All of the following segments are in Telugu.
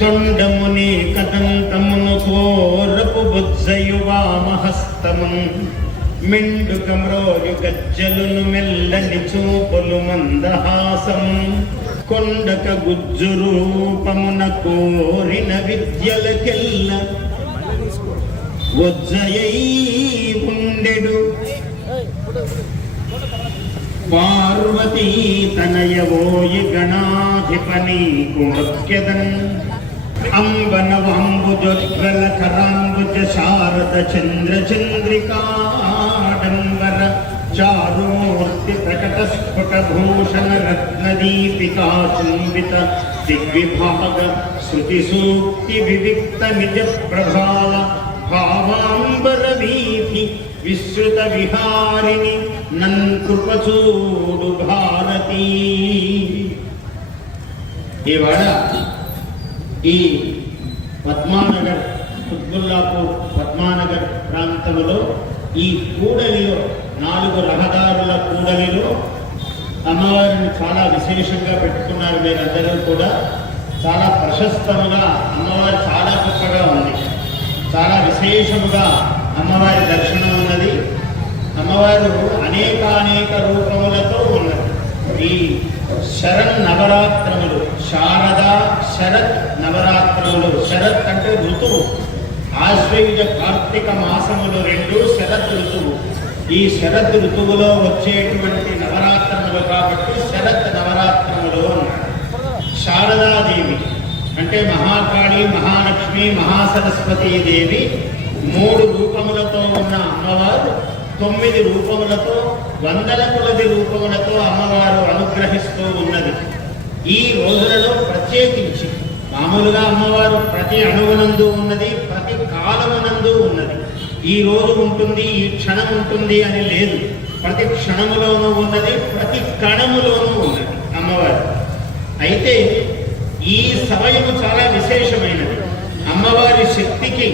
తొండముని కదంతమును కోరపు బుజ్జయు వామహస్తమున్ మెండుక మ్రోయు గజ్జలును మెల్లని చూపులు మందహాసం కొండక గుజ్జు రూపమున కోరిన విద్యలకెల్ల వజ్జయై ఉండెడు పార్వతీ తనయవోయి గణాధిపని కుమక్యదన్ అంబనవాంబుజోజ్వల కరాంబుజ శారద చంద్ర చంద్రికాడంబర చారుమూర్తి ప్రకట స్ఫుట భూషణ రత్నదీపికా చుంబిత దిగ్విభాగ శృతి సూక్తి వివిక్త నిజ ప్రభావ భావాంబర వీధి విశ్రుత విహారిణి నన్కృపచూడు భారతీ. ఇవాళ ఈ పద్మానగర్ కుత్బుల్లాపూర్ పద్మానగర్ ప్రాంతంలో ఈ కూడలిలో 4 రహదారుల కూడలిలో అమ్మవారిని చాలా విశేషంగా పెట్టుకున్నారు. మీరందరూ కూడా చాలా ప్రశస్తముగా అమ్మవారు చాలా గొప్పగా ఉంది. చాలా విశేషముగా అమ్మవారి దర్శనం ఉన్నది. అమ్మవారు అనేక రూపములతో ఉన్నది. ఈ శరణ్ నవరాత్రములు శారద శరత్ నవరాత్రములు. శరత్ అంటే ఋతువు. ఆశ్వయుజ కార్తీక మాసములు 2 శరత్ ఋతువు. ఈ శరత్ ఋతువులో వచ్చేటువంటి నవరాత్రములు కాబట్టి శరత్ నవరాత్రములు అన్నారు. శారదాదేవి అంటే మహాకాళి, మహాలక్ష్మి, మహాసరస్వతీ దేవి 3 రూపములతో ఉన్న అమ్మవారు 9 రూపములతో, వందల కొలది రూపములతో అమ్మవారు అనుగ్రహిస్తూ ఉన్నది. ఈ రోజులలో ప్రత్యేకించి మామూలుగా అమ్మవారు ప్రతి అణువునందు ఉన్నది, ప్రతి కాలమునందు ఉన్నది. ఈ రోజు ఉంటుంది, ఈ క్షణం ఉంటుంది అని లేదు. ప్రతి క్షణములోనూ ఉన్నది, ప్రతి కణములోనూ ఉన్నది అమ్మవారు. అయితే ఈ సమయము చాలా విశేషమైనది. అమ్మవారి శక్తికి,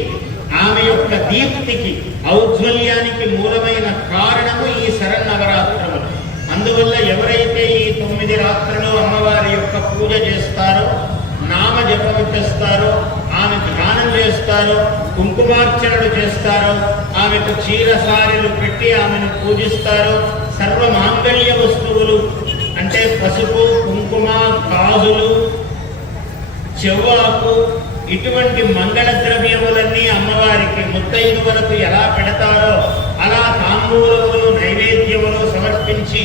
ఆమె యొక్క దీప్తికి, ఔజ్వల్యానికి మూలమైన కారణము ఈ శరన్నవరాత్రములు. అందువల్ల ఎవరైతే ఈ 9 రాత్రులు అమ్మవారి యొక్క పూజ చేస్తారో, నామ జపము చేస్తారో, ఆమె ధ్యానం చేస్తారో, కుంకుమార్చనలు చేస్తారో, ఆమెకు చీరసారెలు పెట్టి ఆమెను పూజిస్తారో, సర్వ మాంగళ్య వస్తువులు అంటే పసుపు, కుంకుమ, గాజులు, చెవ్వాకు ఇటువంటి మంగళ ద్రవ్యములన్నీ అమ్మవారికి ముత్తైదువులకు ఎలా పెడతారో అలా తాంబూలములు, నైవేద్యములు సమర్పించి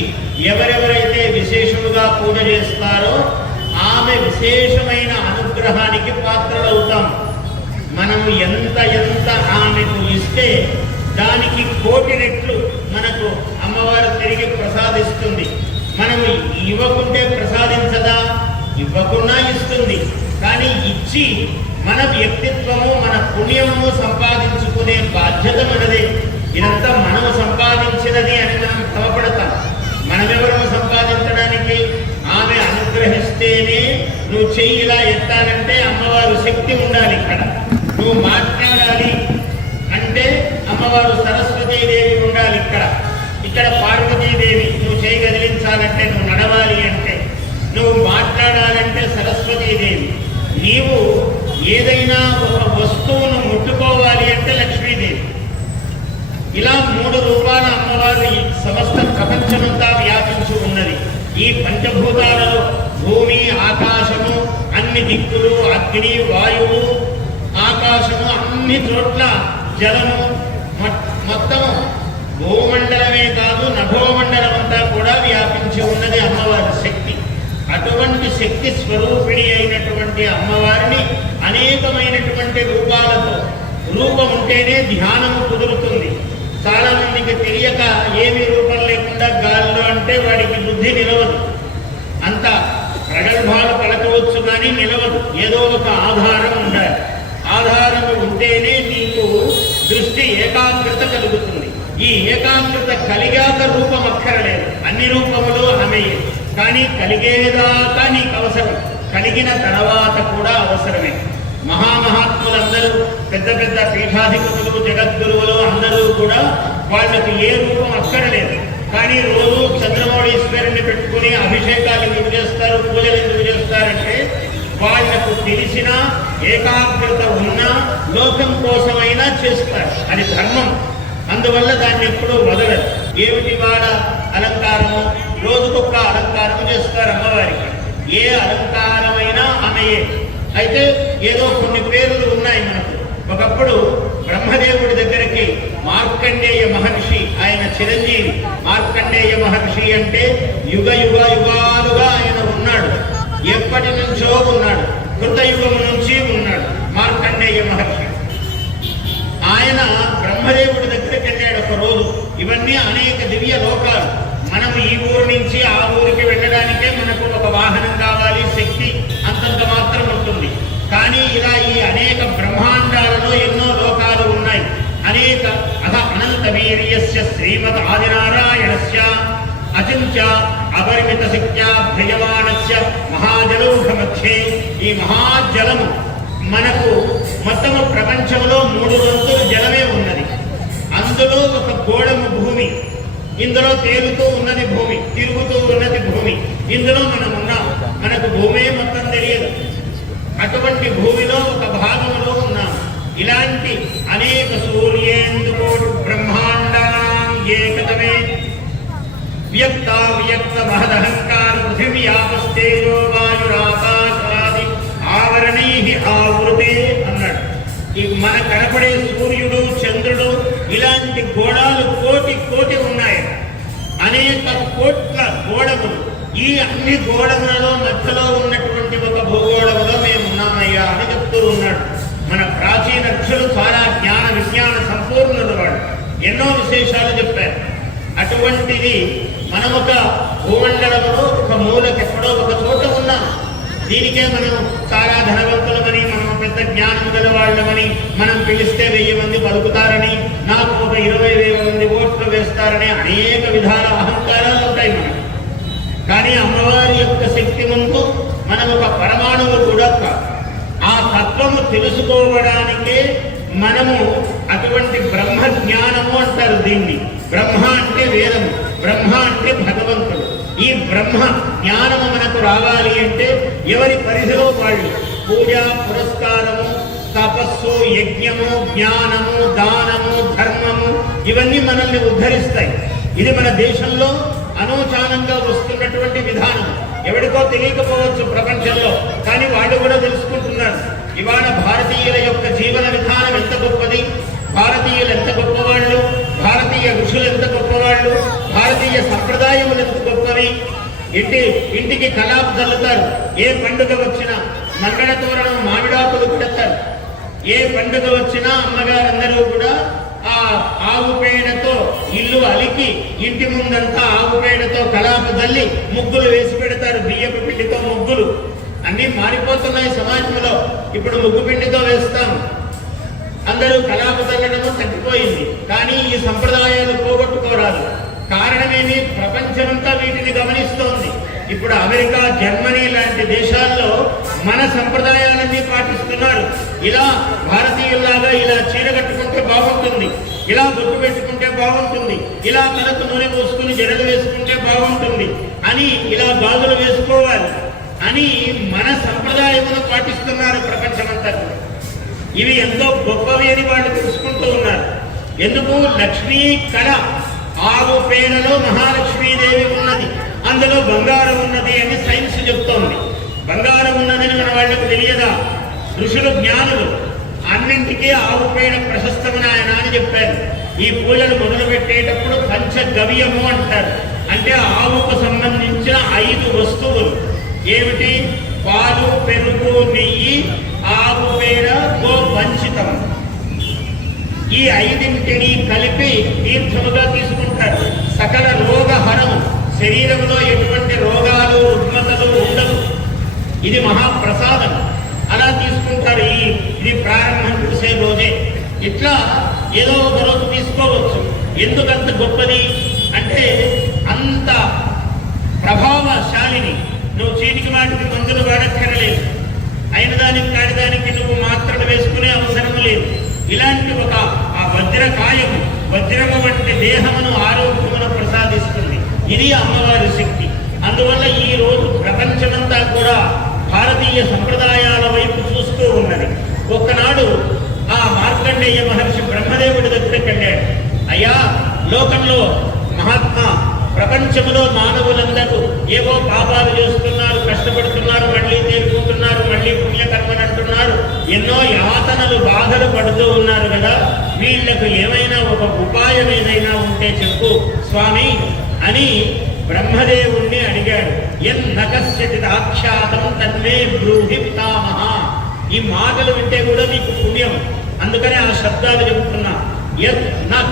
ఎవరెవరైతే విశేషముగా పూజ చేస్తారో ఆమె విశేషమైన అనుగ్రహానికి పాత్రలవుతాం. మనము ఎంత ఆమెకు ఇస్తే దానికి 1,000,000 రెట్లు మనకు అమ్మవారు తిరిగి ప్రసాదిస్తుంది. మనము ఇవ్వకుంటే ప్రసాదించదా? ఇవ్వకున్నా ఇస్తుంది. కానీ ఇచ్చి మన వ్యక్తిత్వము, మన పుణ్యము సంపాదించుకునే బాధ్యత మనదే. ఇదంతా మనము సంపాదించినది అని మనం భ్రమపడతాం. మనమెవరము సంపాదించడానికి? ఆమె అనుగ్రహిస్తేనే. నువ్వు చెయ్యి ఇలా ఎత్తాలంటే అమ్మవారు శక్తి ఉండాలి. ఇక్కడ నువ్వు మాట్లాడాలి అంటే అమ్మవారు సరస్వతీదేవి ఉండాలి. ఇక్కడ పార్వతీదేవి. నువ్వు చేయి కదిలించాలంటే, నువ్వు నడవాలి అంటే, నువ్వు మాట్లాడాలంటే సరస్వతీదేవి. నీవు ఏదైనా ఒక వస్తువును ముట్టుకోవాలి అంటే లక్ష్మీదేవి. ఇలా 3 రూపాల అమ్మవారు ఈ సమస్త ప్రపంచమంతా వ్యాపించి ఉన్నది. ఈ పంచభూతాలలో భూమి, ఆకాశము, అన్ని దిక్కులు, అగ్ని, వాయువు, ఆకాశము, అన్ని చోట్ల జలము, మొత్తము భూమండలమే కాదు నభోమండలం అంతా కూడా వ్యాపించి ఉన్నది అమ్మవారి శక్తి. అటువంటి శక్తి స్వరూపిణి అయినటువంటి అమ్మవారిని అనేకమైనటువంటి రూపాలతో, రూపం ఉంటేనే ధ్యానము కుదురుతుంది. చాలా మందికి తెలియక ఏమి రూపం లేకుండా గాల్లో అంటే వాడికి బుద్ధి నిలవదు. అంత ప్రగల్భాలు పలకవచ్చు కానీ నిలవదు. ఏదో ఒక ఆధారం ఉండాలి. ఆధారము ఉంటేనే నీకు దృష్టి ఏకాగ్రత కలుగుతుంది. ఈ ఏకాగ్రత కలిగాక రూపం అక్కరలేదు. అన్ని రూపములు ఆమె, కానీ కలిగేదాకా నీకు అవసరం. కలిగిన తర్వాత కూడా అవసరమే. మహామహాత్ములందరూ, పెద్ద పెద్ద పీఠాధిపతులు, జగద్గురువులు అందరూ కూడా వాళ్ళకి ఏ రూపం అక్కడలేదు. కానీ రోజు చంద్రమౌళీశ్వరుని పెట్టుకుని అభిషేకాలు ఎందుకు చేస్తారు, పూజలు ఎందుకు చేస్తారంటే వాళ్లకు తెలిసినా ఏకాగ్రత ఉన్నా లోకం కోసమైనా చేస్తారు. అది ధర్మం. అందువల్ల దాన్ని ఎప్పుడూ వదలరు. ఏమిటి వాళ్ళ అలంకారము? రోజుకొక్క అలంకారము చేస్తారు అమ్మవారికి. ఏ అలంకారమైనా ఆమెయే. అయితే ఏదో కొన్ని పేర్లు ఉన్నాయి మనకు. ఒకప్పుడు బ్రహ్మదేవుడి దగ్గరికి మార్కండేయ మహర్షి, ఆయన చిరంజీవి మార్కండేయ మహర్షి అంటే యుగాలుగా ఆయన ఉన్నాడు. ఎప్పటి నుంచో ఉన్నాడు, కృతయుగము నుంచి ఉన్నాడు మార్కండేయ మహర్షి. ఆయన బ్రహ్మదేవుడి దగ్గరికి వెళ్ళాడు ఒక రోజు. ఇవన్నీ అనేక దివ్య లోకాలు. మనం ఈ ఊరు నుంచి ఆ ఊరికి వెళ్ళడానికే మనకు ఒక వాహనం కావాలి, శక్తి అంతంత మాత్రం ఉంటుంది. కానీ ఇలా ఈ అనేక బ్రహ్మాండాలలో ఎన్నో లోకాలు ఉన్నాయి. అనేక అనంత వీర్యస్య శ్రీమద్ ఆదినారాయణస్య అచింత్య అపరిమిత శక్త్యా భ్రయమాణస్య మహాజలౌఘ మధ్యే. ఈ మహాజలము మనకు మొత్తము ప్రపంచంలో 3 వంతులు జలమే ఉన్నది. అందులో ఒక గోళము భూమి. ఇందులో తేలుతూ ఉన్నది భూమి, తిరుగుతూ ఉన్నది భూమి. ఇందులో మనం ఉన్నాం. మనకు భూమే మొత్తం తెలియదు. అటువంటి భూమిలో ఒక భాగంలో ఉన్నాం. ఇలాంటి అనేక సూర్యేందుకోటి బ్రహ్మాండాం ఏకతమే వ్యక్త వ్యక్త మహదహంకార పృథివ్యాపస్తేజో వాయురాకాశాది ఆవరణై ఆవృతే అన్నాడు. ఈ మన కనపడే సూర్యుడు, చంద్రుడు ఇలాంటి గోళాలు కోటి ఉన్నాయి. అనేక కోట్ల గోళములు. ఈ అన్ని గోళములలో మధ్యలో ఉన్నటువంటి ఒక భూగోళములో మేము ఉన్నామయ్యా అని చెప్తూ ఉన్నాడు. మన ప్రాచీన ఋషులు చాలా జ్ఞాన విజ్ఞాన సంపూర్ణులు. వాడు ఎన్నో విశేషాలు చెప్పారు. అటువంటిది మనం ఒక భూమండలంలో ఒక మూలకెక్కడో ఒక చోట ఉన్నాం. దీనికే మనం చాలా ధనవంతులమని, మనం పెద్ద జ్ఞానం గలవాళ్ళమని, మనం పిలిస్తే 1000 మంది పలుకుతారని, నాకు ఒక 20,000 మంది ఓట్లు వేస్తారని అనేక విధాల అహంకారాలు ఉంటాయి మనకు. కానీ అమ్మవారి యొక్క శక్తి ముందు మనం ఒక పరమాణువు కూడా కాదు. ఆ తత్వము తెలుసుకోవడానికే మనము అటువంటి బ్రహ్మ జ్ఞానము అంటారు దీన్ని. బ్రహ్మ అంటే వేదము, బ్రహ్మ అంటే భగవంతుడు. ఈ బ్రహ్మ జ్ఞానము మనకు రావాలి అంటే ఎవరి పరిధిలో వాళ్ళు పూజ, పురస్కారము, తపస్సు, యజ్ఞము, జ్ఞానము, దానము, ధర్మము ఇవన్నీ మనల్ని ఉద్ధరిస్తాయి. ఇది మన దేశంలో అనూచానంగా వస్తున్నటువంటి విధానం. ఎవరికో తెలియకపోవచ్చు ప్రపంచంలో, కానీ వాళ్ళు కూడా తెలుసుకుంటున్నారు. ఇవాళ భారతీయుల యొక్క జీవన విధానం ఎంత గొప్పది, భారతీయులు ఎంత గొప్పవాళ్ళు, భారతీయ ఋషులు ఎంత గొప్పవాళ్ళు, భారతీయ సంప్రదాయములు ఎంత గొప్పవి. ఇంటికి కలాపు చల్లుతారు. ఏ పండుగ వచ్చినా మంగళ తోరణం, మామిడాకులు పెడతారు. ఏ పండుగ వచ్చినా అమ్మగారందరూ కూడా ఆ ఆవు పేడతో ఇల్లు అలికి ఇంటి ముందంతా ఆవు పేడతో కలాపు చల్లి ముగ్గులు వేసి పెడతారు. బియ్యపు పిండితో ముగ్గులు. అన్నీ మారిపోతున్నాయి సమాజంలో. ఇప్పుడు ముగ్గు పిండితో వేస్తాం. అందరూ కలాపు చల్లడము తగ్గిపోయింది. కానీ ఈ సంప్రదాయాలు పోగొట్టుకోరాదు. కారణమేమి? ప్రపంచమంతా వీటిని గమనిస్తోంది. ఇప్పుడు అమెరికా, జర్మనీ లాంటి దేశాల్లో మన సంప్రదాయాలన్నీ పాటిస్తున్నారు. ఇలా భారతీయుల్లాగా ఇలా చీర కట్టుకుంటే బాగుంటుంది, ఇలా బొట్టు పెట్టుకుంటే బాగుంటుంది, ఇలా తలకు నూనె పోసుకుని జడలు వేసుకుంటే బాగుంటుంది అని, ఇలా గాజులు వేసుకోవాలి అని మన సంప్రదాయమును పాటిస్తున్నారు ప్రపంచమంతా. ఇవి ఎంతో గొప్పవి అని వాళ్ళు తెలుసుకుంటూ ఉన్నారు. ఎందుకు? లక్ష్మీ కళ. ఆవు పేడలో మహాలక్ష్మీదేవి ఉన్నది, అందులో బంగారం ఉన్నది అని సైన్స్ చెప్తోంది. బంగారం ఉన్నదని మన వాళ్ళకు తెలియదా? ఋషులు, జ్ఞానులు అన్నింటికీ ఆవు పేడ ప్రశస్తమని ఆయన అని చెప్పారు. ఈ పూజలు మొదలు పెట్టేటప్పుడు పంచగవ్యము అంటారు. అంటే ఆవుకు సంబంధించిన 5 వస్తువులు. ఏమిటి? పాలు, పెరుగు, నెయ్యి, ఆవు పేడ, గోపంచితం. ఈ 5ంటిని కలిపి తీర్థముగా తీసుకుంటారు. సకల రోగహరము. శరీరంలో ఎటువంటి రోగాలు, రుగ్మతలు ఉండవు. ఇది మహాప్రసాదం. అలా తీసుకుంటారు. ఇది ప్రారంభం చేసే రోజే. ఇట్లా ఏదో ఒక రోజు తీసుకోవచ్చు. ఎందుకంత గొప్పది అంటే అంత ప్రభావశాలిని. నువ్వు చీటికి మాటికి మందులు వాడక్కరలేదు. అయిన దానికి కాని దానికి నువ్వు మాత్రలు వేసుకునే అవసరం లేదు. ఇలాంటి ఒక ఆ వజ్రకాయము, వజ్రము వంటి దేహమును, ఆరోగ్యమును ప్రసాదిస్తుంది. ఇది అమ్మవారి శక్తి. అందువల్ల ఈ రోజు ప్రపంచమంతా కూడా భారతీయ సంప్రదాయాల వైపు చూస్తూ ఉన్నది. ఒక్కనాడు ఆ మార్కండేయ మహర్షి బ్రహ్మదేవుడి దగ్గరికి వెళ్ళాడు. అయ్యా, లోకంలో మహాత్మా, ప్రపంచంలో మానవులందరూ ఏవో పాపాలు చేస్తున్నారు, కష్టపడుతున్నారు, మళ్ళీ తేరుకుంటున్నారు, మళ్ళీ పుణ్యకర్మలు అంటున్నారు, ఎన్నో యాతనలు బాధలు పడుతూ ఉన్నారు కదా, వీళ్లకు ఏమైనా ఒక ఉపాయం ఏదైనా ఉంటే చెప్పు స్వామి అని బ్రహ్మదేవుణ్ణి అడిగాడు. ఎన్నకస్యతి దాక్షాతం తన్మే బ్రూహి పితామహ. ఈ మాటలు వింటే కూడా నీకు పుణ్యం, అందుకనే ఆ శబ్దాలు చెబుతున్నా.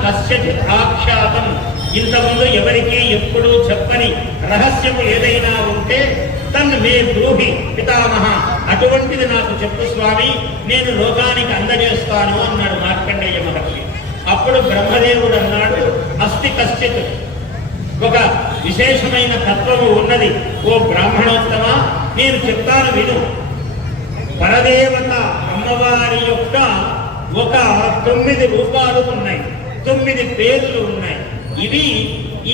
కస్యతి దాక్షాతం, ఇంతకుముందు ఎవరికి ఎప్పుడూ చెప్పని రహస్యము ఏదైనా ఉంటే తన్మే బ్రూహి పితామహ, అటువంటిది నాకు చెప్పు స్వామి, నేను లోకానికి అందజేస్తాను అన్నాడు మార్కండేయ మహర్షి. అప్పుడు బ్రహ్మదేవుడు అన్నాడు, అస్తి కశ్చిత్, ఒక విశేషమైన తత్వము ఉన్నది ఓ బ్రాహ్మణోత్తమ, నేను చెప్తాను విను. పరదేవత అమ్మవారి యొక్క ఒక 9 రూపాలు ఉన్నాయి, 9 పేర్లు ఉన్నాయి. ఇవి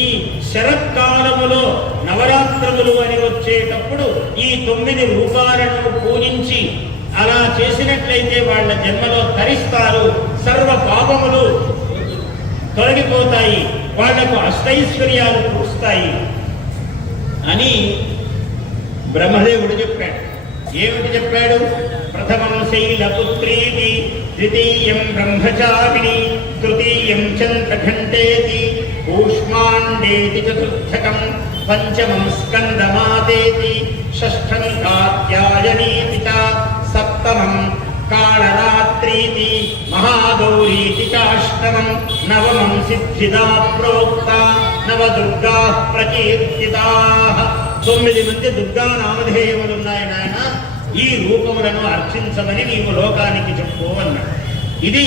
ఈ శరత్కాలములో నవరాత్రములు అని వచ్చేటప్పుడు ఈ 9 రూపాలను పూజించి అలా చేసినట్లయితే వాళ్ళ జన్మలో తరిస్తారు, సర్వ పాపములు తొలగిపోతాయి, వాళ్లకు అష్టైశ్వర్యాలు కురుస్తాయి అని బ్రహ్మదేవుడు చెప్పాడు. ఏమిటి చెప్పాడు? ప్రథమం శైలపుత్రీతి, ద్వితీయం బ్రహ్మచారిణి, తృతీయం చంద్రఘంటేతి, కూష్మాండేతి చతుర్థకం, పంచమం స్కందమాతేతి, షష్ఠం కాత్యాయనీతి చ, సప్తమం కాళరాత్రీతి, మహాగౌరీతి చాష్టమం, నవమం సిద్ధిదా ప్రోక్త, నవదుర్గా ప్రకీర్తితాః. 9 మంది దుర్గా నామధేయములున్నాయి నాయన, ఈ రూపములను అర్చించమని నీవు లోకానికి చెప్పు అన్నాడు. ఇది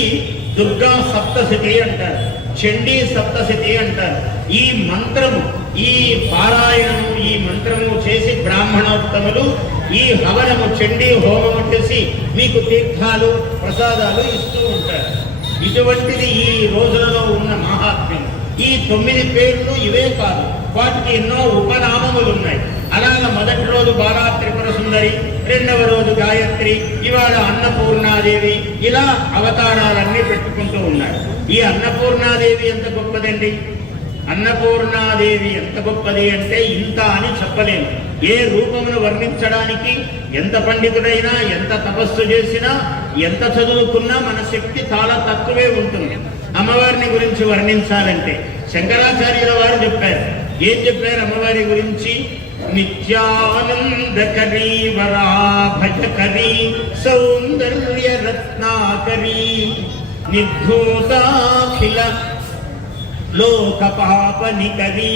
దుర్గా సప్తశతి అంటారు, చండీ సప్తశతి అంటారు. ఈ మంత్రము, ఈ పారాయణము, ఈ మంత్రము చేసి బ్రాహ్మణోత్తములు ఈ హవనము, చండీ హోమము చేసి మీకు తీర్థాలు ప్రసాదాలు ఇస్తూ ఉంటారు. ఇటువంటిది ఈ రోజులలో ఉన్న మహాత్మ్యం. ఈ 9 పేర్లు ఇవే కాదు, వాటికి ఎన్నో ఉపనామములు ఉన్నాయి. అలాగ మొదటి రోజు బాలా త్రిపుర సుందరి, రెండవ రోజు గాయత్రి, ఇవాళ అన్నపూర్ణాదేవి, ఇలా అవతారాలన్నీ పెట్టుకుంటూ ఉన్నారు. ఈ అన్నపూర్ణాదేవి ఎంత గొప్పదండి! అన్నపూర్ణాదేవి ఎంత గొప్పది అంటే ఇంత అని చెప్పలేము. ఏ రూపమును వర్ణించడానికి ఎంత పండితుడైనా, ఎంత తపస్సు చేసినా, ఎంత చదువుకున్నా మన శక్తి చాలా తక్కువే ఉంటుంది. అమ్మవారిని గురించి వర్ణించాలంటే శంకరాచార్యుల వారు చెప్పారు. ఏం చెప్పారు అమ్మవారి గురించి? నిత్యానందకరీ వరాభజకరీ సౌందర్య రత్నాకరీ నిర్ధూతాఖిల లోకపాపనికరీ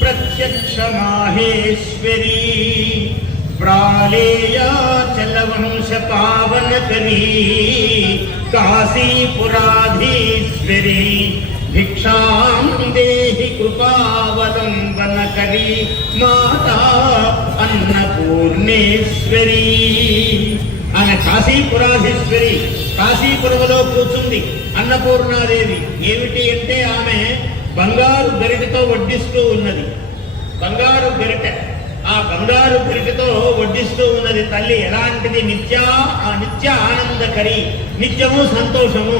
ప్రత్యక్ష మాహేశ్వరీ ప్రాళేయాచలవంశ పావనకరీ కాశీపురాధీశ్వరీ భిక్షాం దేహి కృపావలంబనకరీ మాతా అన్నపూర్ణేశ్వరీ. ఆమె కాశీపురాధీశ్వరి, కాశీపురములో కూర్చుంది అన్నపూర్ణాదేవి. ఏమిటి అంటే ఆమె బంగారు గరిటతో వడ్డిస్తూ ఉన్నది. బంగారు గరిట, ఆ బంగారు గరిటతో వడ్డిస్తూ ఉన్నది తల్లి. ఎలాంటిది? నిత్య ఆనందకరి, నిత్యము సంతోషము.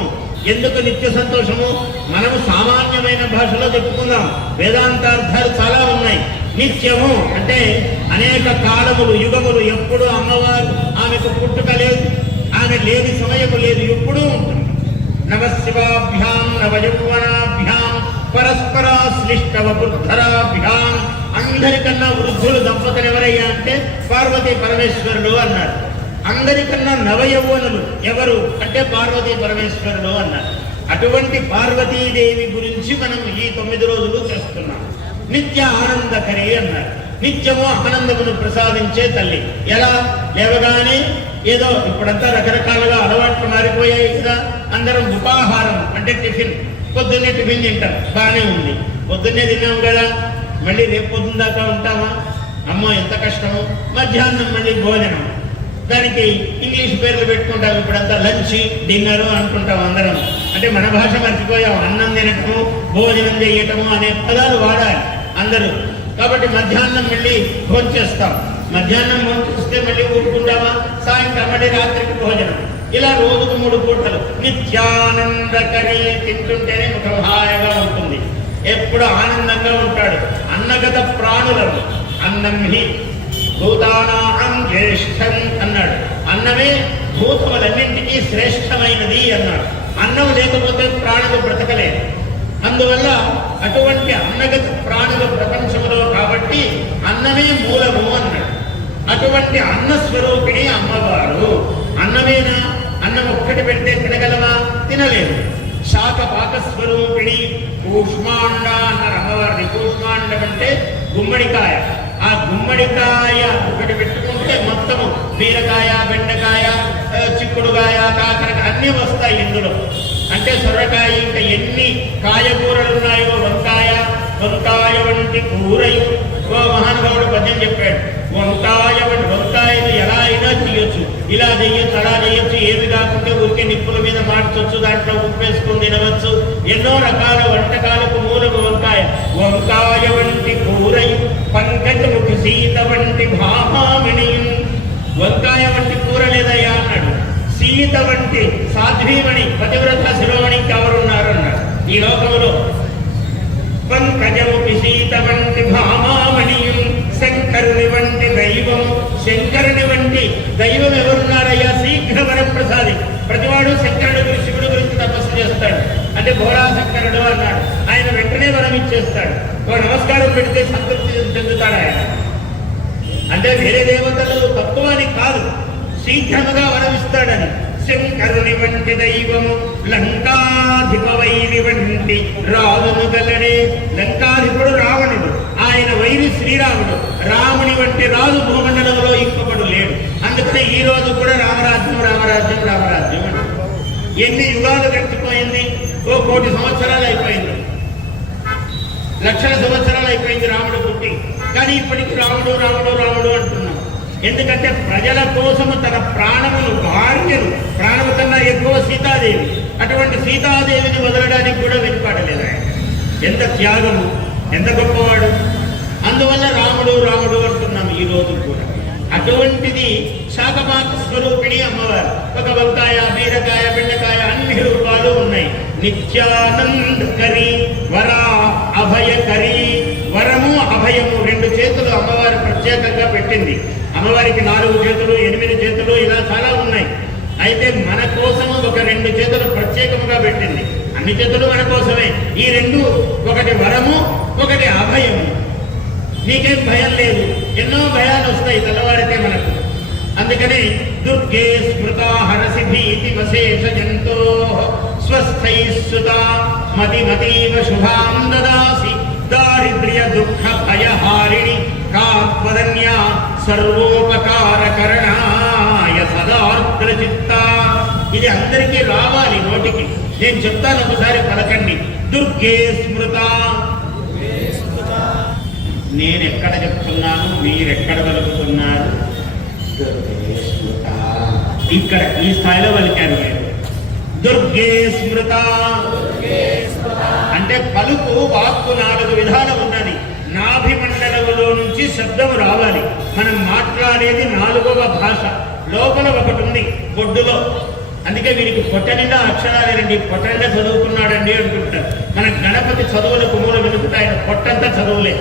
ఎందుకు నిత్య సంతోషము? మనము సామాన్యమైన భాషలో చెప్పుకుందాం, వేదాంతార్థాలు చాలా ఉన్నాయి. నిత్యము అంటే అనేక కాలములు, యుగములు, ఎప్పుడు అమ్మవారు, ఆమెకు పుట్టుక లేదు, ఆమె లేని సమయము లేదు, ఎప్పుడూ ఉంటుంది. నవశివాభ్యాం నవయౌవనాభ్యాం పరస్పరాశ్లిష్టవబుద్ధరాభ్యాం. అందరికన్నా వృద్ధులు దంపతులు ఎవరయ్యా అంటే పార్వతీ పరమేశ్వరుడు అన్నారు. అందరికన్నా నవయౌవనులు ఎవరు అంటే పార్వతీ పరమేశ్వరుడు అన్నారు. అటువంటి పార్వతీదేవి గురించి మనం ఈ 9 రోజులు చేస్తున్నాం. నిత్య ఆనందకరి అన్నారు. నిత్యము ఆనందమును ప్రసాదించే తల్లి. ఎలా? లేవగానే ఏదో ఇప్పుడంతా రకరకాలుగా అలవాట్లు మారిపోయాయి కదా, అందరం ఉపాహారం అంటే టిఫిన్, పొద్దున్నే టిఫిన్ తింటాం, బాగానే ఉంది. పొద్దున్నే తిన్నాం కదా, మళ్ళీ రేపు పొద్దున్న దాకా ఉంటామా? అమ్మో ఎంత కష్టము. మధ్యాహ్నం మళ్ళీ భోజనం, దానికి ఇంగ్లీష్ పేర్లు పెట్టుకుంటాం. ఇప్పుడంతా లంచ్, డిన్నర్ అనుకుంటాం అందరం. అంటే మన భాష మర్చిపోయాం. అన్నం తినటము, భోజనం చేయటము అనే పదాలు వాడాలి అందరూ. కాబట్టి మధ్యాహ్నం మళ్ళీ భోజనం చేస్తాం. మధ్యాహ్నం చూస్తే మళ్ళీ ఊరుకుంటామా, సాయంకాలం మళ్ళీ రాత్రికి భోజనం, ఇలా రోజుకు 3 పూటలు నిత్యానందకరి. తింటుంటేనే ముఖం హాయిగా ఉంటుంది, ఎప్పుడు ఆనందంగా ఉంటాడు. అన్నగత ప్రాణులను అన్నం హి భూతానాం జ్యేష్ఠం అన్నాడు. అన్నమే భూతములన్నింటికీ శ్రేష్టమైనది అన్నాడు. అన్నం లేకపోతే ప్రాణులు బ్రతకలేదు. అందువల్ల అటువంటి అన్నగత ప్రాణుల ప్రపంచంలో కాబట్టి అన్నమే మూలము అన్నాడు. అటువంటి అన్నస్వరూపిణి అమ్మవారు. అన్నమేనా? అన్నం ఒక్కటి పెడితే తినగలమా? తినలేదు. శాఖ పాకస్వరూపిణి కూష్మాండ అన్నారు అమ్మవారిని. కూష్మాండం అంటే గుమ్మడికాయ. ఆ గుమ్మడికాయ ఒకటి పెట్టుకుంటే మొత్తము బీరకాయ, బెండకాయ, చిక్కుడుకాయ, కాకరకాయ అన్నీ వస్తాయి ఇందులో. అంటే సొరకాయ, ఇంకా ఎన్ని కాయకూరలు ఉన్నాయో, వంకాయ వంటి కూరయు. ఓ మహానుభావుడు పద్యం చెప్పాడు, వంకాయను ఎలా అయినా చేయొచ్చు, ఇలా చేయొచ్చు, అలా చేయొచ్చు, ఏది కాకుంటే ఊరికే నిప్పుల మీద మార్చొచ్చు, దాంట్లో ఉప్పేసుకుని తినవచ్చు. ఎన్నో రకాల వంటకాలకు మూలము వంకాయ. వంకాయ వంటి కూరయు పంకజముఖి సీత వంటి భామామిణి. వంకాయ వంటి కూర లేదయ్యా అన్నాడు. సీత వంటి సాధ్వీమణి, పతివ్రత శిరోమణి ఎవరున్నారు అన్నాడు ఈ లోకంలో. పంకజముఖి సీత వంటి భామామణియు శంకరుని వంటి దైవం. శంకరుని వంటి దైవం ఎవరున్నారయ్యా? శీఘ్ర వరప్రసాది. ప్రతివాడు శంకరుడు గురించి, శివుడు గురించి తపస్సు చేస్తాడు. అంటే భోళా శంకరుడు అన్నాడు. ఆయన వెంటనే వరం ఇచ్చేస్తాడు. ఒక నమస్కారం పెడితే సంతృప్తి చెందుతాడు ఆయన. అంటే వేరే దేవతలు తత్వాన్ని కాదు, శీఘ్రముగా వరమిస్తాడని. శంకరుని వంటి దైవము లంకాధిపవైరి వంటి రావణు గలడే. లంకాధిపుడు రావణుడు, ఆయన వైరి శ్రీరాముడు. రాముని వంటి రాజు భూమండలంలో ఇంకొకడు లేడు. అందుకనే ఈ రోజు కూడా రామరాజ్యం రామరాజ్యం రామరాజ్యం. ఎన్ని యుగాలు గడిచిపోయింది? 1 కోటి సంవత్సరాలు అయిపోయింది, లక్షల సంవత్సరాలు అయిపోయింది రాముడు పుట్టి. కానీ ఇప్పటికి రాముడు రాముడు రాముడు అంటున్నాం. ఎందుకంటే ప్రజల కోసము తన ప్రాణమును, భార్యను, ప్రాణము కన్నా ఎక్కువ సీతాదేవి, అటువంటి సీతాదేవిని వదలడానికి కూడా వెనుకాడలేదు ఆయన. ఎంత త్యాగము, ఎంత గొప్పవాడు. అందువల్ల రాముడు రాముడు అంటున్నాం ఈ రోజు కూడా. అటువంటిది శాకపాత స్వరూపిణి అమ్మవారు. ఒక వంకాయ, బీరకాయ, బెండకాయ అన్ని రూపాలు ఉన్నాయి. నిత్యానందకరి వరా అభయకరి. వరము అభయము 2 చేతులు అమ్మవారు ప్రత్యేకంగా పెట్టింది. అమ్మవారికి 4 చేతులు, 8 చేతులు, ఇలా చాలా ఉన్నాయి. అయితే మన కోసము ఒక 2 చేతులు ప్రత్యేకముగా పెట్టింది. అన్ని చేతులు మన కోసమే. ఈ 2, ఒకటి వరము, ఒకటి అభయము. నీకేం భయం లేదు. ఎన్నో భయాలు వస్తాయి తెల్లవారితే మనకు. అందుకని దుర్గే స్మృత హరసి భీతి వశేష జంతో స్వస్థై సుత మతిమతీవ శుభాం దదాసి దారిద్ర్య దుఃఖ భయహారిణి కాత్వదన్యా సర్వోపకార కరణాయ సదార్ద్ర చిత్త. ఇది అందరికీ రావాలి నోటికి. నేను చెప్తాను, ఒకసారి పలకండి. దుర్గే స్మృత. నేను ఎక్కడ చెప్తున్నాను, మీరెక్కడ పలుకుతున్నారు? ఇక్కడ ఈ స్థాయిలో పలికాను నేను. దుర్గే స్మృత అంటే పలుకు, వాక్కు 4 విధాలు ఉన్నది. నాభి మండలములో నుంచి శబ్దం రావాలి. మనం మాట్లాడేది 4వ భాష. లోపల ఒకటి ఉంది బొడ్డులో. అందుకే వీరికి పొట్ట నిండా అక్షరాలేనండి, పొట్ట నిండా చదువుకున్నాడండి అంటుంటారు. మన గణపతి చదువులకు మూల వెనుకుంటే ఆయన పొట్టంతా చదువులే.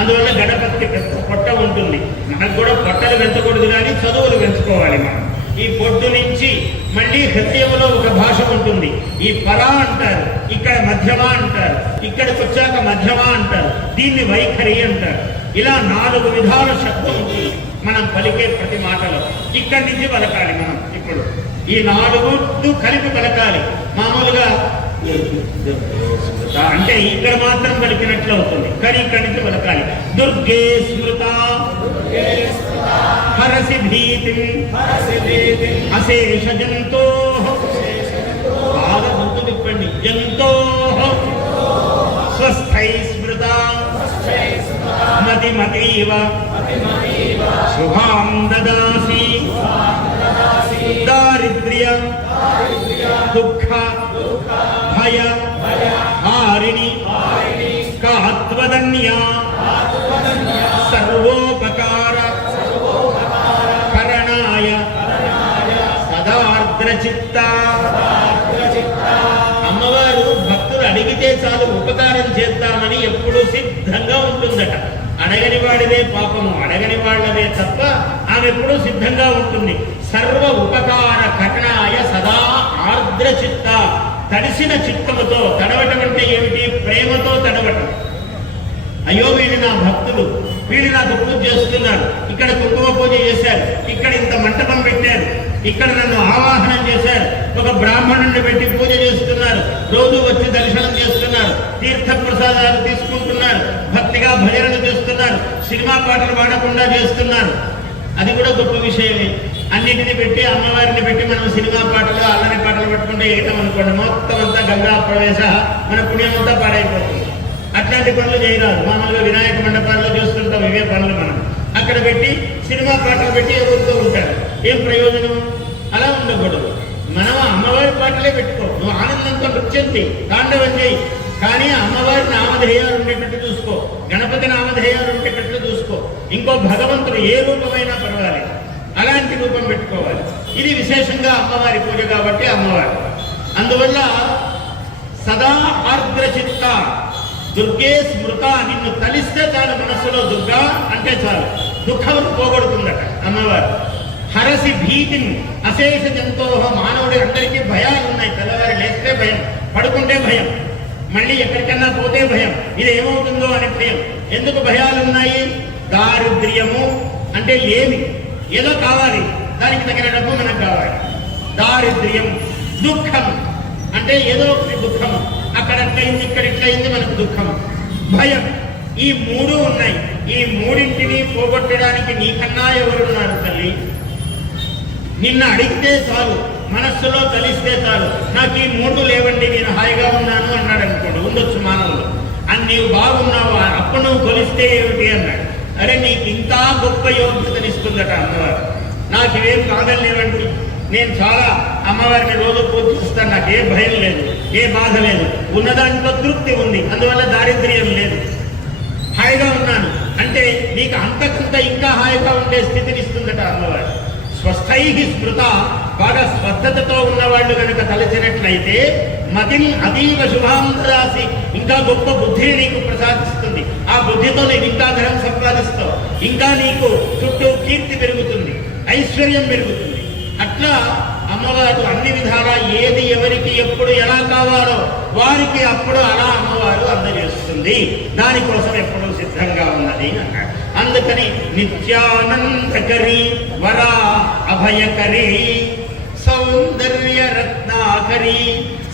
అందువల్ల గణపతికి పెద్ద పొట్ట ఉంటుంది. మనకు కూడా పొట్టలు పెంచకూడదు, కానీ చదువులు పెంచుకోవాలి మనం. ఈ పొట్టు నుంచి మళ్ళీ హృదయంలో ఒక భాష ఉంటుంది. ఈ పరా అంటారు, ఇక్కడ మధ్యమ అంటారు, ఇక్కడికి వచ్చాక మధ్యమ అంటారు, దీన్ని వైఖరి అంటారు. ఇలా 4 విధాల శబ్దం ఉంటుంది మనం పలికే ప్రతి మాటలో. ఇక్కడి నుంచి పలకాలి మనం. ఇప్పుడు ఈ 4 కలిపి పలకాలి. మామూలుగా అంటే ఇక్కడ మాత్రం పలికినట్లు అవుతుంది, కానీ ఇక్కడి నుంచి పలకాలి. దుర్గే స్మృత హరసి భీతి అశేష జంతో. బాగా గుర్తు తిప్పండి. జంతో స్వస్థై స్మృత మతిమతీవ శుభాం దదాసి దారిద్ర్య దుఃఖ భయ హారిణి కాత్వదన్యా సర్వోపకార చిత్త. అమ్మవారు భక్తులు అడిగితే చాలు ఉపకారం చేద్దామని ఎప్పుడూ సిద్ధంగా ఉంటుందట. అడగని వాడిదే పాపము, అడగని వాళ్ళదే తప్ప ఆమె ఎప్పుడూ సిద్ధంగా ఉంటుంది. సర్వ ఉపకార కఠినాయ సదా ఆర్ద్ర చిత్త. తడిసిన చిత్తముతో, తడవటం అంటే ఏమిటి? ప్రేమతో తడవటం. అయ్యో వీళ్ళు నా భక్తులు, వీళ్ళు నాకు పూజ చేస్తున్నారు, ఇక్కడ కుంకుమ పూజ చేశారు, ఇక్కడ ఇంత మంటపం పెట్టారు, ఇక్కడ నన్ను ఆవాహనం చేశారు, ఒక బ్రాహ్మణుడిని పెట్టి పూజ చేస్తున్నారు, రోజు వచ్చి దర్శనం చేస్తున్నారు, తీర్థ ప్రసాదాలు తీసుకుంటున్నారు, భక్తిగా భజనలు చేస్తున్నారు, సినిమా పాటలు పాడకుండా చేస్తున్నారు. అది కూడా గొప్ప విషయమే. అన్నిటిని పెట్టి, అమ్మవారిని పెట్టి మనం సినిమా పాటలు అల్లని పాటలు పెట్టుకుంటే ఏకం అనుకోండి, మొత్తం అంతా గంగా ప్రవేశ, మన పుణ్యమంతా పాడైపోతుంది. అట్లాంటి పనులు చేయరాదు. మామూలుగా వినాయక మండపాల్లో చూస్తుంటాం ఇవే పనులు. మనం అక్కడ పెట్టి సినిమా పాటలు పెట్టి ఎవరితో ఉంటారు, ఏం ప్రయోజనం? అలా ఉండకూడదు. మనం అమ్మవారి పాటలే పెట్టుకో, నువ్వు ఆనందంతో నృత్యంతి, తాండవం చేయి, కానీ అమ్మవారి నామధేయాలు ఉండేటట్టు చూసుకో, గణపతి నామధేయాలు ఉండేటట్లు చూసుకో. ఇంకో భగవంతుడు ఏ రూపమైనా పర్వాలేదు, అలాంటి రూపం పెట్టుకోవాలి. ఇది విశేషంగా అమ్మవారి పూజ కాబట్టి అమ్మవారు. అందువల్ల సదా ఆర్ద్ర చిత్త దుర్గే స్మృత. నిన్ను తలిస్తే చాలు మనస్సులో దుర్గా అంటే చాలు, దుఃఖం పోగొడుతుందట అమ్మవారు. హరసి భీతిని అశేష జంతోహ. మానవుడి అందరికీ భయాలు ఉన్నాయి. తెల్లవారి లేస్తే భయం, పడుకుంటే భయం, మళ్ళీ ఎక్కడికన్నా పోతే భయం, ఇది ఏమవుతుందో అనే భయం. ఎందుకు భయాలు ఉన్నాయి? దారిద్ర్యము అంటే లేమి, ఏదో కావాలి, దానికి తగిన డబ్బు మనకు కావాలి. దారిద్ర్యం. దుఃఖం అంటే ఏదో ఒకటి దుఃఖం, అక్కడ అట్లయింది, ఇక్కడ ఇట్లయింది, మనకు దుఃఖం. భయం. ఈ మూడు ఉన్నాయి. ఈ మూడింటిని పోగొట్టడానికి నీకన్నా ఎవరున్నారు తల్లి? నిన్ను అడిగితే చాలు, మనస్సులో కలిస్తే చాలు, నాకు ఈ మూడు లేవండి, నేను హాయిగా ఉన్నాను అన్నాడు అనుకోండి. ఉండొచ్చు మానవులు. అని నీవు బాగున్నావు, అప్పుడు నువ్వు కొలిస్తే ఏమిటి అన్నాడు. అరే నీకు ఇంకా గొప్ప యోగ్యతనిస్తుందట అమ్మవారు. నాకు ఇవేం కాగలేవండి, నేను చాలా అమ్మవారిని రోజు పూజిస్తాను, నాకు ఏ భయం లేదు, ఏ బాధ లేదు, ఉన్నదాంట్లో తృప్తి ఉంది, అందువల్ల దారిద్ర్యం లేదు, హాయిగా ఉన్నాను అంటే నీకు అంతకంత ఇంకా హాయిగా ఉండే స్థితిని ఇస్తుందట అమ్మవారు. స్వస్థై స్మృత. బాగా స్వస్థతతో ఉన్నవాళ్ళు కనుక తలచినట్లయితే మతిని అతీవ శుభాంతరాసి, ఇంకా గొప్ప బుద్ధిని నీకు ప్రసాదిస్తుంది. ఆ బుద్ధితో నీకు ఇంకా ధనం సంపాదిస్తావు, ఇంకా నీకు చుట్టూ కీర్తి పెరుగుతుంది, ఐశ్వర్యం పెరుగుతుంది. అట్లా అమ్మవారు అన్ని విధాలా ఏది ఎవరికి ఎప్పుడు ఎలా కావాలో వారికి అప్పుడు అలా అమ్మవారు అందజేస్తుంది. దానికోసం ఎప్పుడూ సిద్ధంగా ఉన్నది అన్నాడు. అందుకని నిత్యానందకరి వరా అభయకరి సౌందర్య రత్నాకరి.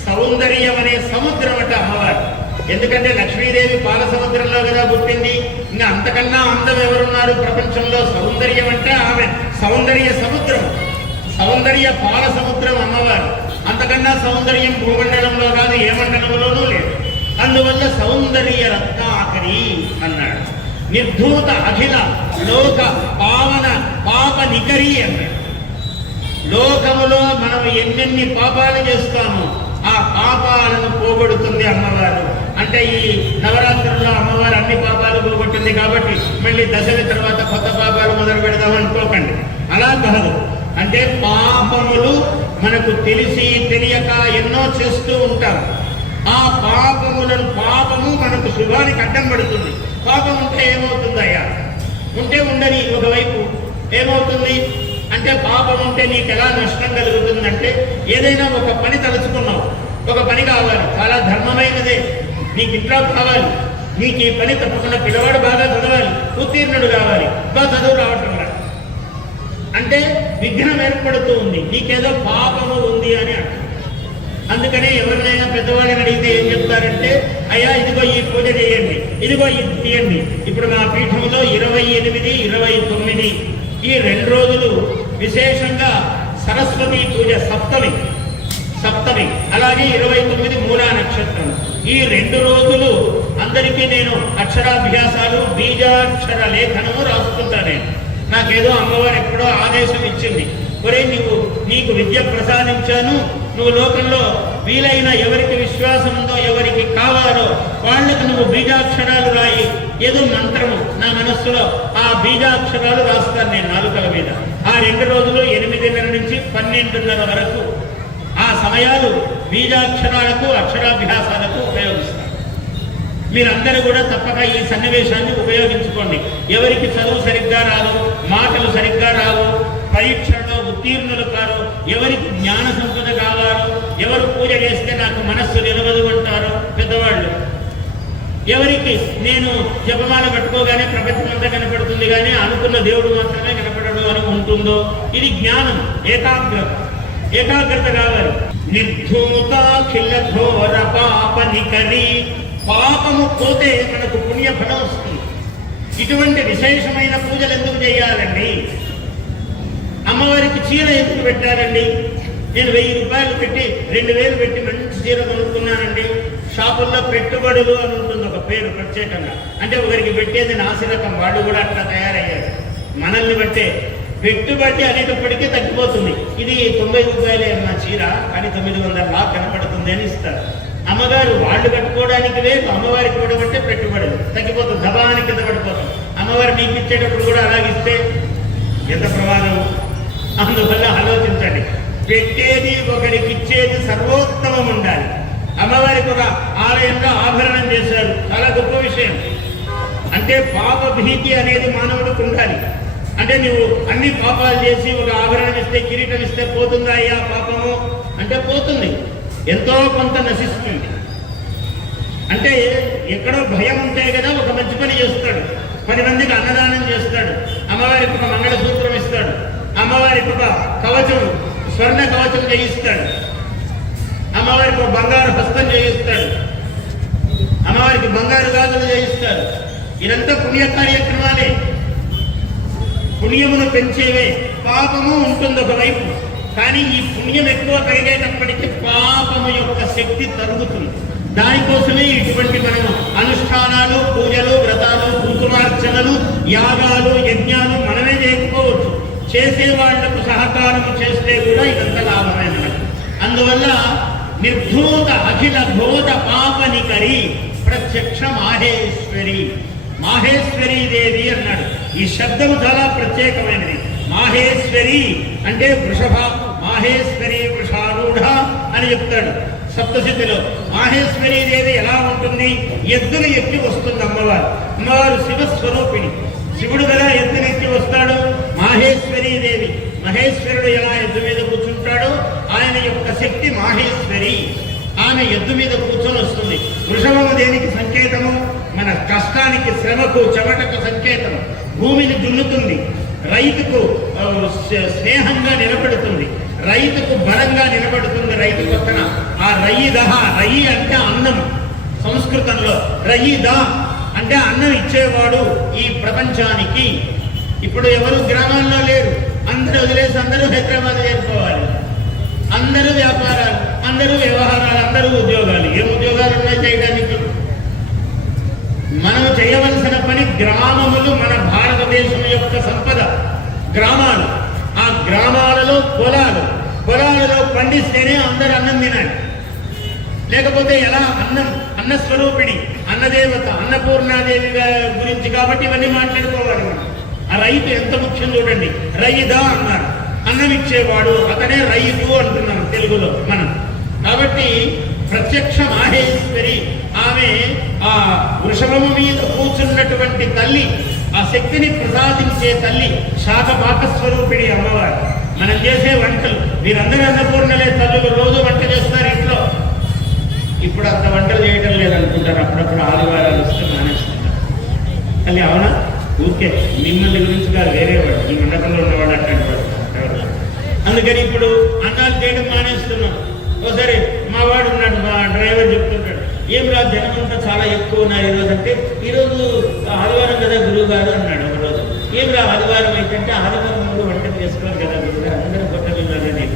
సౌందర్యం అనే సముద్రం అట అమ్మవారు. ఎందుకంటే లక్ష్మీదేవి పాల సముద్రంలో కదా పుట్టింది. ఇంకా అంతకన్నా అందం ఎవరున్నారు ప్రపంచంలో? సౌందర్యం అంటే ఆమె సౌందర్య సముద్రం, సౌందర్య పాల సముద్రం అమ్మవారు. అంతకన్నా సౌందర్యం భూమండలంలో కాదు, ఏ మండలంలోనూ లేదు. అందువల్ల సౌందర్య రత్నాకరి అన్నాడు. నిర్ధూత అఖిల లోక పావన పాప నికరి అన్నాడు. లోకములో మనం ఎన్నెన్ని పాపాలు చేస్తామో ఆ పాపాలను పోగొడుతుంది అమ్మవారు. అంటే ఈ నవరాత్రుల్లో అమ్మవారు అన్ని పాపాలు పోగొట్టింది కాబట్టి మళ్ళీ దశమి తర్వాత కొత్త పాపాలు మొదలు పెడదాం అనుకోకండి. అలా కాదు. అంటే పాపములు మనకు తెలిసి తెలియక ఎన్నో చేస్తూ ఉంటాం. ఆ పాపము మనకు శుభానికి అడ్డం పడుతుంది. పాపం ఉంటే ఏమవుతుందయ్యా? ఉంటే ఉండని. ఒకవైపు ఏమవుతుంది అంటే పాపం ఉంటే నీకు ఎలా నష్టం కలుగుతుందంటే, ఏదైనా ఒక పని తలుచుకున్నావు, ఒక పని కావాలి, చాలా ధర్మమైనదే, నీకు ఇంట్లో కావాలి, నీకు ఈ పని తప్పకుండా పిల్లవాడు బాగా చదవాలి, ఉత్తీర్ణుడు కావాలి, బాగా చదువు రావటం అంటే విఘ్నం ఏర్పడుతూ ఉంది, నీకేదో పాపము ఉంది అని అర్థం. అందుకనే ఎవరినైనా పెద్దవాళ్ళని అడిగితే ఏం చెప్తారంటే, అయ్యా ఇదిగో ఈ పూజ చేయండి, ఇదిగో ఇది తీయండి. ఇప్పుడు మా పీఠంలో 28, 29 ఈ 2 రోజులు విశేషంగా సరస్వతి పూజ సప్తమి, అలాగే 29 మూలా నక్షత్రం. ఈ 2 రోజులు అందరికీ నేను అక్షరాభ్యాసాలు, బీజాక్షర లేఖనము రాసుకుంటా. నేను నాకేదో అమ్మవారు ఎప్పుడో ఆదేశం ఇచ్చింది, ఒరే నీకు విద్య ప్రసాదించాను, నువ్వు లోకంలో వీలైన ఎవరికి విశ్వాసం ఉందో, ఎవరికి కావాలో వాళ్ళకు నువ్వు బీజాక్షరాలు రాయి. ఏదో మంత్రము నా మనస్సులో ఆ బీజాక్షరాలు రాస్తాను నేను నాలుకల మీద. ఆ 2 రోజులు 8:30 నుంచి 12:30 వరకు సమయాలు బీజాక్షరాలకు అక్షరాభ్యాసాలకు ఉపయోగిస్తారు. మీరందరూ కూడా తప్పక ఈ సన్నివేశాన్ని ఉపయోగించుకోండి. ఎవరికి చదువు సరిగ్గా రాదు, మాటలు సరిగ్గా రావు, పరీక్షల్లో ఉత్తీర్ణులు కారు, ఎవరికి జ్ఞాన సంపద కావాలో, ఎవరు పూజ చేస్తే నాకు మనస్సు నిలవదు అంటారు పెద్దవాళ్ళు, ఎవరికి నేను జపమాల పట్టుకోగానే ప్రపంచం అంతా కనపడుతుంది కానీ అనుకున్న దేవుడు మాత్రమే కనపడడు అని ఉంటుందో, ఇది జ్ఞానం, ఏకాగ్రత కావాలి. నిర్ధూతాఖిల ఘోర పాపనికరి, పాపము పోతే మనకు పుణ్యఫలం వస్తుంది. ఇటువంటి విశేషమైన పూజలు ఎందుకు చేయాలండి? అమ్మవారికి చీర ఎందుకు పెట్టారండి? నేను 1000 రూపాయలు పెట్టి 2000 పెట్టి మంచి చీర కొనుక్కున్నానండి. షాపుల్లో పెట్టుబడులు అని ఉంటుంది ఒక పేరు ప్రత్యేకంగా, అంటే ఒకరికి పెట్టేది నాసిరకం, వాళ్ళు కూడా అట్లా తయారయ్యారు. మనల్ని బట్టే పెట్టుబడి అనేటప్పటికీ తగ్గిపోతుంది. ఇది 90 రూపాయలే నా చీర కానీ 900 కనపడుతుంది అని ఇస్తారు. అమ్మగారు వాళ్ళు కట్టుకోవడానికి లేదు, అమ్మవారికి కూడా బట్టే పెట్టుబడులు తగ్గిపోతుంది, దబానికి కింద పడిపోతుంది. అమ్మవారు మీకు ఇచ్చేటప్పుడు కూడా అలాగిస్తే ఎంత ప్రమాదం. అందువల్ల ఆలోచించండి, పెట్టేది ఒకరికి ఇచ్చేది సర్వోత్తమం ఉండాలి. అమ్మవారికి ఒక ఆలయంలో ఆభరణం చేశారు, చాలా గొప్ప విషయం. అంటే పాప భీతి అనేది మానవుడికి ఉండాలి. అంటే నువ్వు అన్ని పాపాలు చేసి ఒక ఆభరణం ఇస్తే, కిరీటం ఇస్తే పోతుందా అయ్యా పాపము అంటే పోతుంది, ఎంతో కొంత నశిస్తుంది. అంటే ఎక్కడో భయం ఉంటే కదా ఒక మంచి పని చేస్తాడు, 10 మందికి అన్నదానం చేస్తాడు, అమ్మవారికి ఒక మంగళసూత్రం ఇస్తాడు, అమ్మవారికి ఒక కవచం, స్వర్ణ కవచం చేయిస్తాడు, అమ్మవారికి ఒక బంగారు హస్తం చేయిస్తాడు, అమ్మవారికి బంగారు గాజులు చేయిస్తాడు. ఇదంతా పుణ్య కార్యక్రమాలే, పుణ్యమును పెంచేవే. పాపము ఉంటుంది ఒకవైపు, కానీ ఈ పుణ్యం ఎక్కువ పెరిగేటప్పటికీ పాపము యొక్క శక్తి తరుగుతుంది. దానికోసమే ఇటువంటి మనము అనుష్ఠానాలు, పూజలు, వ్రతాలు, కుంకుమార్చనలు, యాగాలు, యజ్ఞాలు మనమే చేయకపోవచ్చు, చేసే వాళ్లకు సహకారం చేస్తే కూడా ఇదంతా లాభమే మనకు. అందువల్ల నిర్ధూత అఖిల భూత పాపనికరి ప్రత్యక్ష మాహేశ్వరి, మాహేశ్వరీ దేవి అన్నాడు. ఈ శబ్దము చాలా ప్రత్యేకమైనది. మాహేశ్వరి అంటే వృషభ, మాహేశ్వరి వృషారూఢ అని చెప్తాడు సప్తశతిలో. మాహేశ్వరీ దేవి ఎలా ఉంటుంది? ఎద్దులు ఎక్కి వస్తుంది అమ్మవారు. అమ్మవారు శివస్వరూపిణి, శివుడు కదా ఎద్దులు ఎక్కి వస్తాడు. మాహేశ్వరీ దేవి, మహేశ్వరుడు ఎలా ఎద్దు మీద కూర్చుంటాడో ఆయన యొక్క శక్తి మాహేశ్వరి, ఆమె ఎద్దు మీద కూర్చొని వస్తుంది. వృషభము దేనికి సంకేతము? మన కష్టానికి, శ్రమకు, చెమటకు సంకేతము. భూమిని దున్నుతుంది, రైతుకు స్నేహంగా నిలబడుతుంది, రైతుకు బలంగా నిలబడుతుంది. రైతు పక్కన ఆ రయిదహ, రయి అంటే అన్నం సంస్కృతంలో, రయిదా అంటే అన్నం ఇచ్చేవాడు ఈ ప్రపంచానికి. ఇప్పుడు ఎవరు గ్రామాల్లో లేరు, అందరూ వదిలేసి అందరూ హైదరాబాద్ చేరుకోవాలి. అందరూ వ్యాపారాలు, అందరూ వ్యవహారాలు, అందరూ ఉద్యోగాలు. ఏం ఉద్యోగాలు ఉన్నాయి చేయడానికి? మనం చేయవలసిన పని గ్రామములు, మన భారతదేశం యొక్క సంపద గ్రామాలు. ఆ గ్రామాలలో పొలాలలో పండిస్తేనే అందరూ అన్నం తినాలి. లేకపోతే ఎలా? అన్నస్వరూపిణి, అన్నదేవత, అన్నపూర్ణాదేవి గురించి కాబట్టి ఇవన్నీ మాట్లాడుకోవాలి మనం. ఆ రైతు ఎంత ముఖ్యం చూడండి. రైదా అన్నారు, అన్నం ఇచ్చేవాడు, అతనే రైతు అంటున్నాం తెలుగులో మనం. కాబట్టి ప్రత్యక్ష మాహేశ్వరి, ఆమె ఆ వృషభము మీద కూర్చున్నటువంటి తల్లి, ఆ శక్తిని ప్రసాదించే తల్లి, శాఖపాక స్వరూపిణి అమ్మవారు. మనం చేసే వంటలు, మీరందరూ అన్నపూర్ణలే తల్లులు, రోజు వంట చేస్తారు ఇంట్లో. ఇప్పుడు అంత వంటలు చేయటం లేదనుకుంటారు, అప్పుడప్పుడు ఆదివారాలు వస్తే మానేస్తుంటారు. తల్లి అవునా? ఊరికే మిమ్మల్ని గురించి కాదు, వేరేవాడు, ఈ మండపంలో ఉన్నవాడు అట్లాంటి వాడు. అందుకని ఇప్పుడు అన్నాలు చేయడం మానేస్తున్నాం. ఒకసారి మా వాడు ఉన్నాడు, మా డ్రైవర్ చెప్తుంటాడు, ఏం రాదు జనమంతా చాలా ఎక్కువ ఉన్నారు ఈరోజు అంటే, ఈరోజు ఆదివారం కదా గురువు గారు అన్నాడు ఒకరోజు. ఏం రా ఆదివారం అయితే ఆదివారం ముందు వంటలు చేసుకోవాలి కదా గురువు గారు, అందరూ కొత్త పిల్లలని.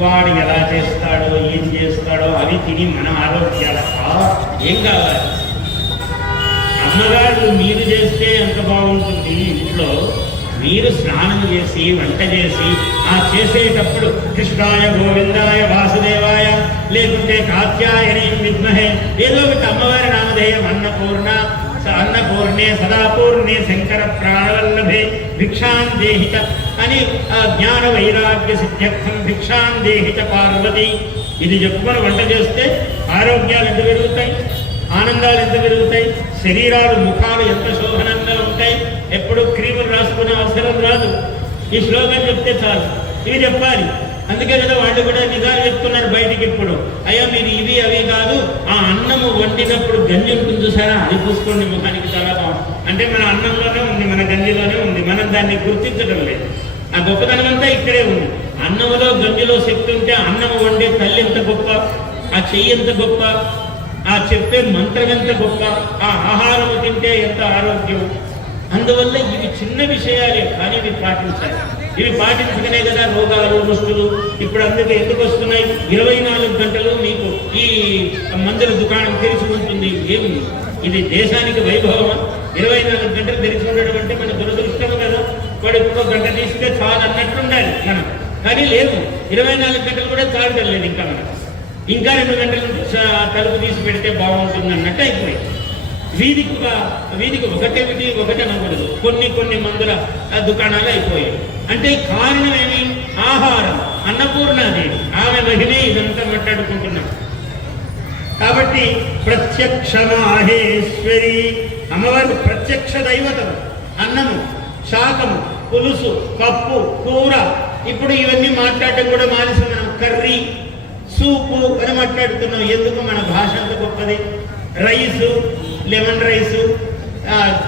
వాడు ఎలా చేస్తాడో, ఏం చేస్తాడో అవి తిని మన ఆరోగ్యాల ఏం కావాలి? అమ్మగారు మీరు చేస్తే ఎంత బాగుంటుంది. ఇంట్లో మీరు స్నానం చేసి వంట చేసి ఆ చేసేటప్పుడు కృష్ణాయ గోవిందాయ వాసుదేవాయ లేకుంటే కాత్యాయని విద్మహే ఏదో ఒకటి అమ్మవారి నామధేయం, అన్నపూర్ణే సదాపూర్ణే శంకర ప్రాణవల్లభే భిక్షాం దేహిత అని ఆ జ్ఞాన వైరాగ్య సిద్ధ్యర్థం భిక్షాం దేహిత పార్వతి ఇది చెప్పుకొని వంట చేస్తే ఆరోగ్యాలు ఎంత పెరుగుతాయి, ఆనందాలు ఎంత పెరుగుతాయి, శరీరాలు ముఖాలు ఎంత శోభనంగా ఉంటాయి. ఎప్పుడు క్రీములు రాసుకునే అవసరం రాదు. ఈ శ్లోకం చెప్తే చాలు. ఇవి చెప్పాలి. అందుకే కదా వాళ్ళు కూడా నిజాలు చెప్తున్నారు బయటికి. ఇప్పుడు అయ్యా మీరు ఇవి అవి కాదు, ఆ అన్నము వండినప్పుడు గంజి ఉంటుంది చూసారా, అది పూసుకోండి ముఖానికి, చాలా బాగుంది. అంటే మన అన్నంలోనే ఉంది, మన గంజిలోనే ఉంది, మనం దాన్ని గుర్తించడం లేదు. ఆ గొప్పతనం అంతా ఇక్కడే ఉంది. అన్నంలో గంజిలో శక్తి ఉంటే అన్నము వండే తల్లి ఎంత గొప్ప, ఆ చెయ్యి ఎంత గొప్ప, ఆ చెప్పే మంత్రం ఎంత గొప్ప, ఆ ఆహారము తింటే ఎంత ఆరోగ్యం. అందువల్ల ఇవి చిన్న విషయాలే, కానీ ఇవి పాటించాలి. ఇవి పాటించగానే కదా రోగాలు రుష్టులు ఇప్పుడు అందుకే ఎందుకు వస్తున్నాయి. 24 గంటలు మీకు ఈ మందుల దుకాణం తెరిచి ఉంటుంది. ఏమి ఇది దేశానికి వైభవమా? 24 గంటలు తెరిచి ఉండడం అంటే మన దురదృష్టం కదా. వాడు ఎప్పుడో గంట తీస్తే చాలు అన్నట్టు ఉండాలి మనం, కానీ లేదు. 24 గంటలు కూడా చాలటం లేదు. ఇంకా మనం ఇంకా 2 గంటలు తలుపు తీసి పెడితే బాగుంటుంది అన్నట్టు అయిపోయింది. వీధికి ఒకటే నవ్వదు. కొన్ని మందుల దుకాణాలు అయిపోయాయి. అంటే కారణం ఏమి? ఆహారం. అన్నపూర్ణాదేవి, ఆమె మహిమే ఇదంతా మాట్లాడుకుంటున్నాం. కాబట్టి ప్రత్యక్ష మాహేశ్వరి అమ్మవారు ప్రత్యక్ష దైవతం. అన్నము, శాకము, పులుసు, పప్పు, కూర. ఇప్పుడు ఇవన్నీ మాట్లాడటం కూడా మానేసి మనం కర్రీ, సూపు అని మాట్లాడుతున్నాం. ఎందుకు? మన భాష అంత గొప్పది. Rice, lemon rice,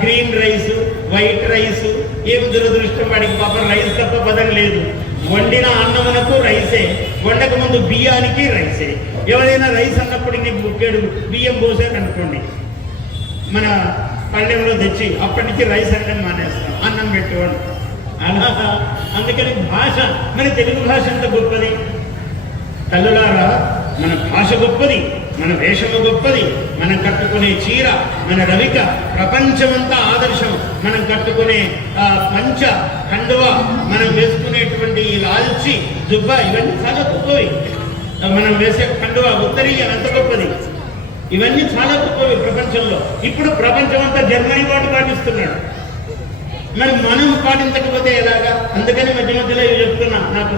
green rice, white rice. ఏం దురదృష్టం, వాడికి పాపం రైస్ తప్ప పదం లేదు. వండిన అన్నమునకు రైసే, వండక ముందు బియ్యానికి రైసే. ఎవరైనా రైస్ అన్నప్పుడు ఇంక బుక్కేడు బియ్యం పోసాడు అనుకోండి, మన పళ్ళెంలో తెచ్చి అప్పటి నుంచి రైస్ అంటే మానేస్తాం, అన్నం పెట్టుకోండి అలా. అందుకని భాష, మన తెలుగు భాష ఎంత గొప్పది. తల్లులారా, మన భాష గొప్పది, మన వేషము గొప్పది, మనం కట్టుకునే చీర, మన రవిక ప్రపంచమంతా ఆదర్శం. మనం కట్టుకునే పంచ, కండువ, మనం వేసుకునేటువంటి ఈ లాల్చి, జుబ్బా, ఇవన్నీ చాలా గొప్పవి. మనం వేసే కండువ, ఉత్తరీయం ఎంత గొప్పది. ఇవన్నీ చాలా గొప్పవి ప్రపంచంలో. ఇప్పుడు ప్రపంచమంతా జర్మనీ వాడు పాటిస్తున్నాడు, మనం పాటించకపోతే ఎలాగా? అందుకని మధ్య మధ్యలో ఇవి చెప్తున్నా. నాకు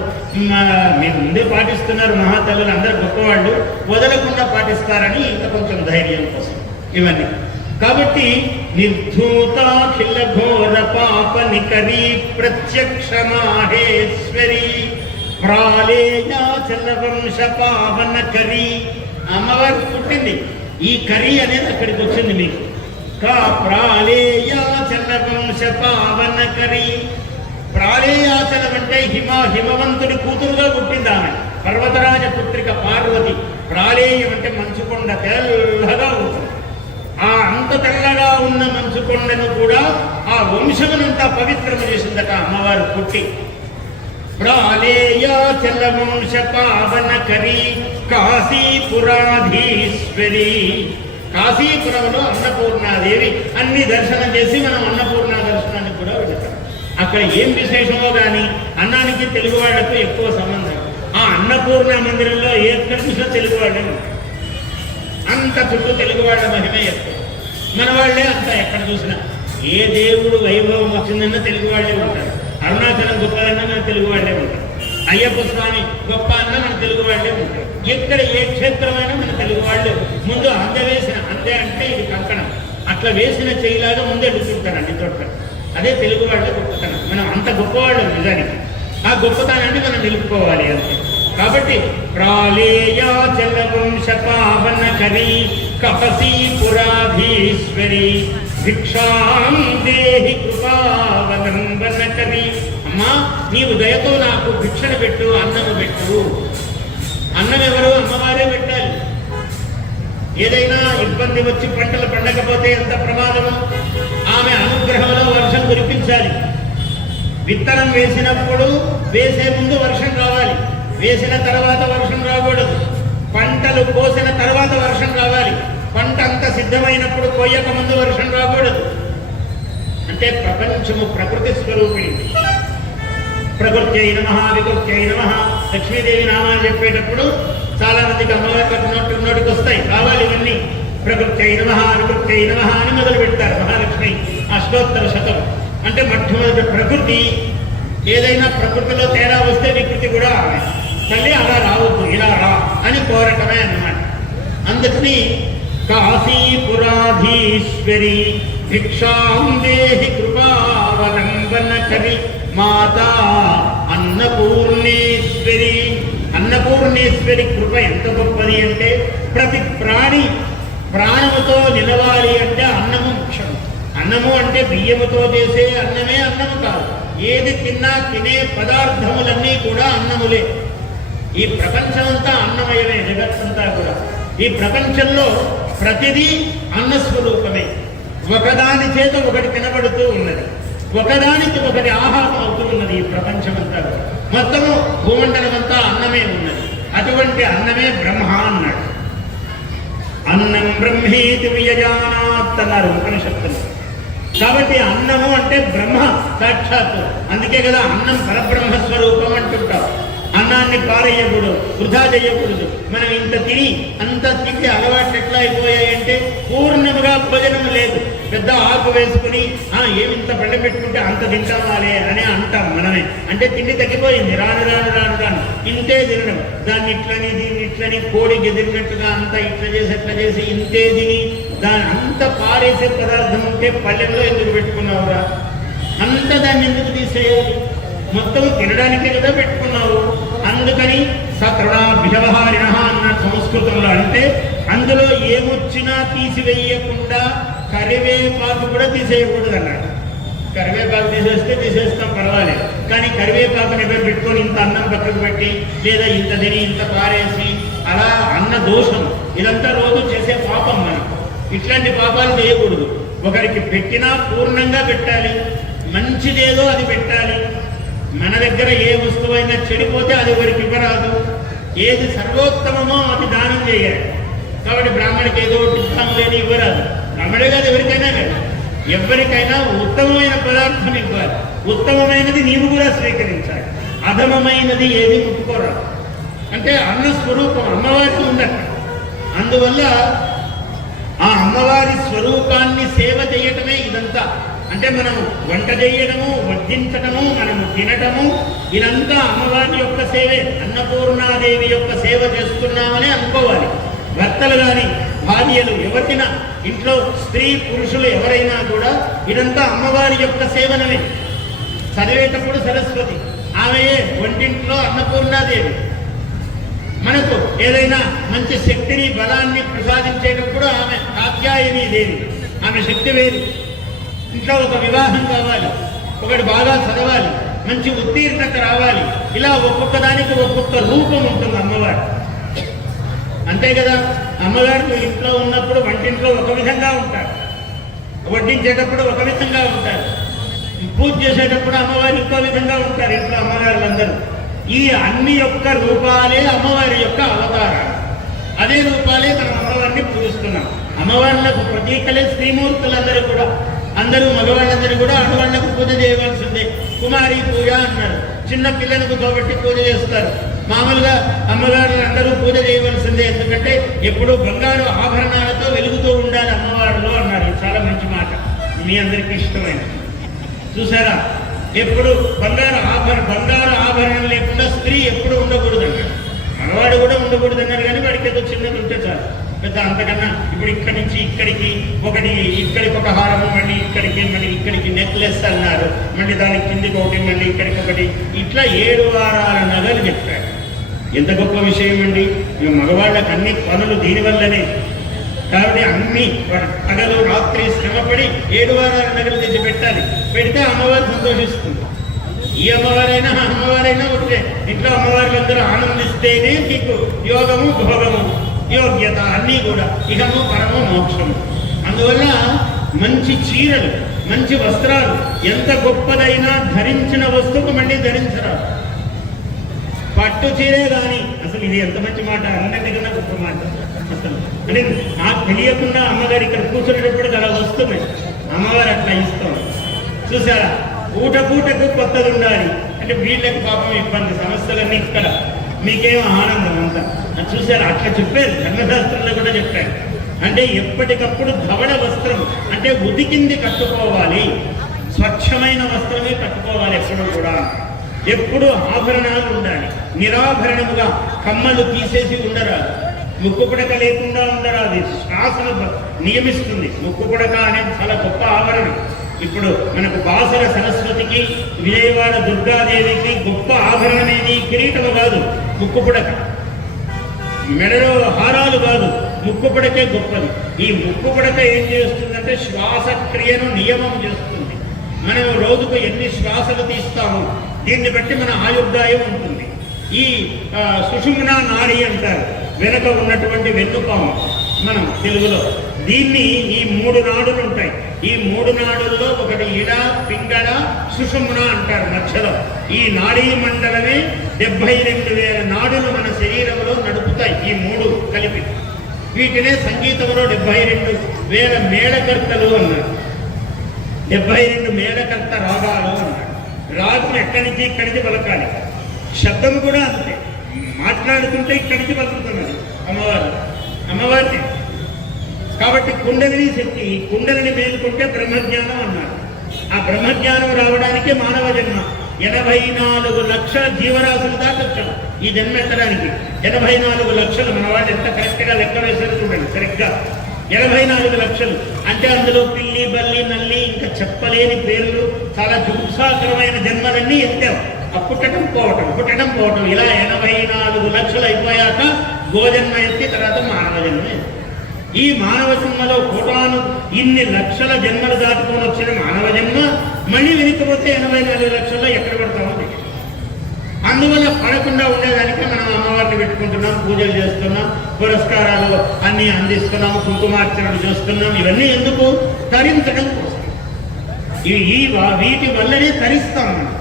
మీరు ముందే పాటిస్తున్నారు మహాతల్లులు, అందరూ గొప్పవాళ్ళు, వదలకుండా పాటిస్తారని ఇంకా కొంచెం ధైర్యం కోసం ఇవన్నీ. కాబట్టి నిర్ధూతాఖిల ఘోర పాప నికరీ ప్రత్యక్ష మాహేశ్వరి ప్రాళేయాచల వంశ పావన కరీ. అమ్మవారు పుట్టింది. ఈ కరీ అనేది అక్కడికి వచ్చింది మీకు. ప్రాళేయాచల వంశ పావన కరీ. ప్రాళేయాచలం అంటే హిమవంతుడి కూతురుగా పుట్టింది ఆమె. పర్వతరాజ పుత్రిక పార్వతి. ప్రాళేయం అంటే మంచుకొండ, తెల్లగా ఉంటుంది. ఆ అంత తెల్లగా ఉన్న మంచుకొండను కూడా ఆ వంశమునంతా పవిత్రము చేసిందట అమ్మవారు పుట్టి. ప్రాళేయాచల వంశ పావన కరీ కాశీపురాధీశ్వరి. కాశీపురంలో అన్నపూర్ణాదేవి. అన్ని దర్శనం చేసి మనం అన్నపూర్ణ దర్శనానికి కూడా వెళ్తాం. అక్కడ ఏం విశేషమో కానీ అన్నానికి తెలుగు వాళ్లకు ఎక్కువ సంబంధం. ఆ అన్నపూర్ణ మందిరంలో ఎక్కడ చూసినా తెలుగు వాళ్ళే ఉంటారు. అంత చుట్టూ తెలుగు వాళ్ళ మహిమే ఎక్కువ. మన వాళ్ళే అంతా ఎక్కడ చూసినా. ఏ దేవుడు వైభవం వచ్చిందన్నా తెలుగు వాళ్ళే ఉంటారు. అరుణాచలం గొప్పదన్నా మన తెలుగు వాళ్ళే ఉంటారు. అయ్యప్ప స్వామి గొప్ప అన్న మన తెలుగు వాళ్ళే ఉంటారు. ఎక్కడ ఏ క్షేత్రమైనా మన తెలుగు వాళ్ళు ముందు అందవేసిన, అంతే అంటే ఇది కంకణం, అట్లా వేసిన చేయిలాగా ముందే ఎడుతుంటారు అన్ని చోట్ల. అదే తెలుగు వాళ్ళ గొప్పతనం. మనం అంత గొప్పవాళ్ళు నిజానికి. ఆ గొప్పతనాన్ని మనం నిలుపుకోవాలి అంతే. కాబట్టి ప్రాళేయాచల వంశ పావన కరీ కపసీపురాధీశ్వరి భిక్షాం దేహి కృపావలంబన కరీ. అమ్మా, నీవు దయతో నాకు భిక్షణ పెట్టు, అన్నము పెట్టు. అన్నం ఎవరు? అమ్మవారే పెట్టాలి. ఏదైనా ఇబ్బంది వచ్చి పంటలు పండకపోతే ఎంత ప్రమాదము. ఆమె అనుగ్రహంలో వర్షం కురిపించాలి. విత్తనం వేసినప్పుడు వేసే ముందు వర్షం రావాలి, వేసిన తర్వాత వర్షం రాకూడదు. పంటలు కోసిన తర్వాత వర్షం రావాలి. పంట అంతా సిద్ధమైనప్పుడు కోయక ముందు వర్షం రాకూడదు. అంటే ప్రపంచము ప్రకృతి స్వరూపిణి. ప్రకృత్యై నమః, వికృత్యై నమః. లక్ష్మీదేవి నామాలు చెప్పేటప్పుడు చాలా మందికి అమ్మవారి నోటికి వస్తాయి, కావాలి ఇవన్నీ. ప్రకృత్యై నమః, వికృత్యై నమః అని మొదలు పెడతారు మహాలక్ష్మి అష్టోత్తర శతం. అంటే మొట్టమొదటి ప్రకృతి. ఏదైనా ప్రకృతిలో తేడా వస్తే వికృతి కూడా ఆమె. తల్లి అలా రావద్దు, ఇలా రా అని అందుకని కాశీపురాధీశ్వరి భిక్షాం దేహి కృపావలంబన కరి మాతా అన్నపూర్ణేశ్వరి. అన్నపూర్ణేశ్వరి కృప ఎంత గొప్పది అంటే ప్రతి ప్రాణి ప్రాణముతో నిలవాలి అంటే అన్నము ముఖ్యం. అన్నము అంటే బియ్యముతో చేసే అన్నమే అన్నము కాదు. ఏది తిన్నా తినే పదార్థములన్నీ కూడా అన్నములే. ఈ ప్రపంచమంతా అన్నమయమే, జగత్తంతా కూడా. ఈ ప్రపంచంలో ప్రతిదీ అన్నస్వరూపమే. ఒకదాని చేత ఒకటి తినబడుతూ ఉన్నది, ఒకదానికి ఒకటి ఆహారం అవుతూ ఉన్నది. ఈ ప్రపంచమంతా మొత్తము భూమండలమంతా అన్నమే ఉన్నది. అటువంటి అన్నమే బ్రహ్మ అన్నాడు. అన్నం బ్రహ్మేతి వియజానాత్ అన్నారు ఉపనిషత్తులు. కాబట్టి అన్నము అంటే బ్రహ్మ సాక్షాత్తు. అందుకే కదా అన్నం పరబ్రహ్మ స్వరూపం అంటుంటాం. అన్నాన్ని పారేయకూడదు, వృధా చేయకూడదు. మనం ఇంత తిని అంత తింటే అలవాట్లు ఎట్లా అయిపోయాయంటే పూర్ణముగా భోజనం లేదు. పెద్ద ఆకు వేసుకుని ఏమింత బండ పెట్టుకుంటే అంత తింటామాలే అని అంటాం మనమే. అంటే తిండి తగ్గిపోయింది. రాను రాను రాను రాను ఇంతే తినడం. దాన్ని ఇట్లని దీన్ని ఇట్లని కోడి గెదిరినట్టుగా అంతా ఇట్లా చేసి ఎట్లా చేసి ఇంతే తిని దాని అంత పారేసే పదార్థం ఉంటే పల్లెల్లో ఎందుకు పెట్టుకున్నావురా? అంత దాన్ని ఎందుకు తీసేయాలి? మొత్తం తినడానికే కదా పెట్టుకున్నావు. అందుకని సతృణాభిషవహారిణ అన్న సంస్కృతంలో. అంటే అందులో ఏమొచ్చినా తీసివేయకుండా కరివేపాకు కూడా తీసేయకూడదు అన్నాడు. కరివేపాకు తీసేస్తాం పర్వాలేదు, కానీ కరివేపాకుని పెట్టుకొని ఇంత అన్నం పక్కకు పెట్టి లేదా ఇంత తిని ఇంత పారేసి అలా అన్న దోషం. ఇదంతా రోజు చేసే పాపం. మనం ఇట్లాంటి పాపాలు చేయకూడదు. ఒకరికి పెట్టినా పూర్ణంగా పెట్టాలి, మంచిదేదో అది పెట్టాలి. మన దగ్గర ఏ వస్తువైనా చెడిపోతే అది ఎవరికి ఇవ్వరాదు. ఏది సర్వోత్తమమో అది దానం చేయాలి. కాబట్టి బ్రాహ్మడికి ఏదో ఇష్టం లేని ఇవ్వరాదు. బ్రాహ్మడే కాదు, ఎవరికైనా కాదు. ఎవరికైనా ఉత్తమమైన పదార్థం ఇవ్వాలి. ఉత్తమమైనది నీవు కూడా స్వీకరించాలి. అధమమైనది ఏది ముట్టుకోరాదు. అంటే అన్న స్వరూపం అమ్మవారికి ఉందట. అందువల్ల ఆ అమ్మవారి స్వరూపాన్ని సేవ చేయటమే ఇదంతా. అంటే మనము వంట చేయడము, వడ్డించటము, మనము తినటము, ఇదంతా అమ్మవారి యొక్క సేవే. అన్నపూర్ణాదేవి యొక్క సేవ చేస్తున్నామని అనుకోవాలి. భర్తలు కానీ భార్యలు ఎవరికైనా, ఇంట్లో స్త్రీ పురుషులు ఎవరైనా కూడా ఇదంతా అమ్మవారి యొక్క సేవనమే. చదివేటప్పుడు సరస్వతి, ఆమెయే వంటింట్లో అన్నపూర్ణాదేవి. మనకు ఏదైనా మంచి శక్తిని బలాన్ని ప్రసాదించేటప్పుడు ఆమె కాత్యాయని దేవి, ఆమె శక్తి వేరు. ఇంట్లో ఒక వివాహం కావాలి, ఒకటి బాగా చదవాలి, మంచి ఉత్తీర్ణత రావాలి, ఇలా ఒక్కొక్క దానికి ఒక్కొక్క రూపం ఉంటుంది అమ్మవారు. అంతే కదా. అమ్మగారు ఇంట్లో ఉన్నప్పుడు వంటింట్లో ఒక విధంగా ఉంటారు, వడ్డించేటప్పుడు ఒక విధంగా ఉంటారు, పూజ చేసేటప్పుడు అమ్మవారు ఇంకో విధంగా ఉంటారు. ఇంట్లో అమ్మగారులందరూ ఈ అన్ని యొక్క రూపాలే అమ్మవారి యొక్క అవతారాలు. అదే రూపాలే మనం అమ్మవారిని పూజిస్తున్నాం. అమ్మవార్లకు ప్రతీకలే శ్రీమూర్తులందరూ కూడా. అందరూ మగవాళ్ళందరూ కూడా ఆడవాళ్లకు పూజ చేయవలసిందే. కుమారి పూజ అన్నారు. చిన్న పిల్లలకు కాబట్టి పూజ చేస్తారు. మామూలుగా అమ్మగారులు అందరూ పూజ చేయవలసిందే. ఎందుకంటే ఎప్పుడూ బంగారు ఆభరణాలతో వెలుగుతూ ఉండాలి అమ్మవారిలో అన్నారు. చాలా మంచి మాట, మీ అందరికీ ఇష్టమైన. చూసారా, ఎప్పుడు బంగారు ఆభరణం లేకుండా స్త్రీ ఎప్పుడు ఉండకూడదు అన్నారు. మగవాడు కూడా ఉండకూడదు అన్నారు. కానీ వాడికి ఏదో చిన్నది ఉంటే చాలు. పెద్ద అంతకన్నా ఇప్పుడు ఇక్కడి నుంచి ఇక్కడికి ఒకటి, ఇక్కడికి ఒక హారము, మళ్ళీ ఇక్కడికి నెక్లెస్ అన్నారు, మళ్ళీ దానికి కిందికి ఒకటి, మళ్ళీ ఇక్కడికి ఒకటి, ఇట్లా 7 వారాల నగలు చెప్పారు. ఎంత గొప్ప విషయం అండి. మగవాళ్ళకి అన్ని పనులు దీనివల్లనే. కాబట్టి అన్ని పగలు రాత్రి శ్రమపడి 7 వారాల నగలు తెచ్చి పెట్టాలి. పెడితే అమ్మవారు సంతోషిస్తుంది. ఈ అమ్మవారైనా ఒకటే. ఇంట్లో అమ్మవారులందరూ ఆనందిస్తేనే మీకు యోగము, భోగము, యోగ్యత అన్నీ కూడా ఇహము, పరము, మోక్షము. అందువల్ల మంచి చీరలు, మంచి వస్త్రాలు ఎంత గొప్పదైనా ధరించిన వస్తువుకు మళ్ళీ ధరించరాదు. పట్టు చీరే కానీ అసలు ఇది ఎంత మంచి మాట, అన్నిటికన్నా గొప్ప మాట. అసలు అంటే నాకు తెలియకుండా అమ్మగారు ఇక్కడ కూర్చునేటప్పుడు అలా వస్తుంది. అమ్మవారు అట్లా ఇస్తాం. చూసారా, పూటకు కొత్తది ఉండాలి. అంటే వీళ్ళకి పాపం ఇబ్బంది, సమస్యలన్నీ ఇక్కడ, మీకేమో ఆనందం అంతా. చూసారా, అట్లా చెప్పారు. ధర్మశాస్త్రంలో కూడా చెప్పారు. అంటే ఎప్పటికప్పుడు ధవళ వస్త్రం అంటే ఉతికింది కట్టుకోవాలి, స్వచ్ఛమైన వస్త్రమే కట్టుకోవాలి. ఎప్పుడు కూడా ఎప్పుడు ఆభరణాలు ఉండాలి. నిరాభరణముగా కమ్మలు తీసేసి ఉండరాదు. ముక్కు పుడక లేకుండా ఉండరు. అది శ్వాసను నియమిస్తుంది. ముక్కు పుడక అనేది చాలా గొప్ప ఆభరణం. ఇప్పుడు మనకు బాసర సరస్వతికి, విజయవాడ దుర్గాదేవికి గొప్ప ఆభరణం ఏది? కిరీటము కాదు, ముక్కు పుడక. మెడలో హారాలు కాదు, ముక్కు పుడకే గొప్పది. ఈ ముక్కు పుడక ఏం చేస్తుందంటే శ్వాసక్రియను నియమం చేస్తుంది. మనం రోజుకు ఎన్ని శ్వాసలు తీస్తాము దీన్ని బట్టి మన ఆయుర్దాయం ఉంటుంది. ఈ సుషుమ్నా నాడి అంటారు, వెనక ఉన్నటువంటి వెన్నుపాము మనం తెలుగులో. దీన్ని ఈ 3 నాడులు ఉంటాయి. ఈ 3 నాడుల్లో ఒకటి ఇడ, పింగళ, సుషుమ్న అంటారు మధ్యలో. ఈ నాడీ మండలమే 72,000 నాడులు మన శరీరంలో నడుపుతాయి, ఈ 3 కలిపి. వీటినే సంగీతంలో 72,000 మేళకర్తలు అన్నారు. 72 మేళకర్త రాగాలు అన్నారు. రాగం ఎక్కడి నుంచి ఇక్కడికి పలకాలి. శబ్దం కూడా అంతే, మాట్లాడుతుంటే ఇక్కడి నుంచి పలుకుతున్నది అమ్మవారిని. కాబట్టి కుండలిని శక్తి, కుండలిని మేలుకుంటే బ్రహ్మజ్ఞానం అన్నారు. ఆ బ్రహ్మజ్ఞానం రావడానికే మానవ జన్మ. 84 లక్షల జీవరాశులు దాటొచ్చాం ఈ జన్మ ఎత్తడానికి. 84 లక్షలు. మన వాళ్ళు ఎంత కరెక్ట్గా లెక్క వేశారు చూడండి, సరిగ్గా 84 లక్షలు. అంటే అందులో పిల్లి, బల్లి, నల్లి, ఇంకా చెప్పలేని పేర్లు, చాలా జుగుప్సాకరమైన జన్మలన్నీ ఎత్తాం. పుట్టడం పోవటం ఇలా 84 లక్షలు అయిపోయాక గోజన్మ ఎత్తి తర్వాత మానవ జన్మ ఎత్తి. ఈ మానవ జన్మలో కోటాను ఇన్ని లక్షల జన్మలు దాటుకొని వచ్చిన మానవ జన్మ మళ్ళీ వెనుకపోతే 84 లక్షల్లో ఎక్కడ పడతామో. అందువల్ల పడకుండా ఉండేదానికి మనం అమ్మవారిని పెట్టుకుంటున్నాం, పూజలు చేస్తున్నాం, పురస్కారాలు అన్ని అందిస్తున్నాం, కుంకుమార్చనలు చేస్తున్నాం. ఇవన్నీ ఎందుకు? తరించడం కోసం. వీటి వల్లనే తరిస్తాం మనం.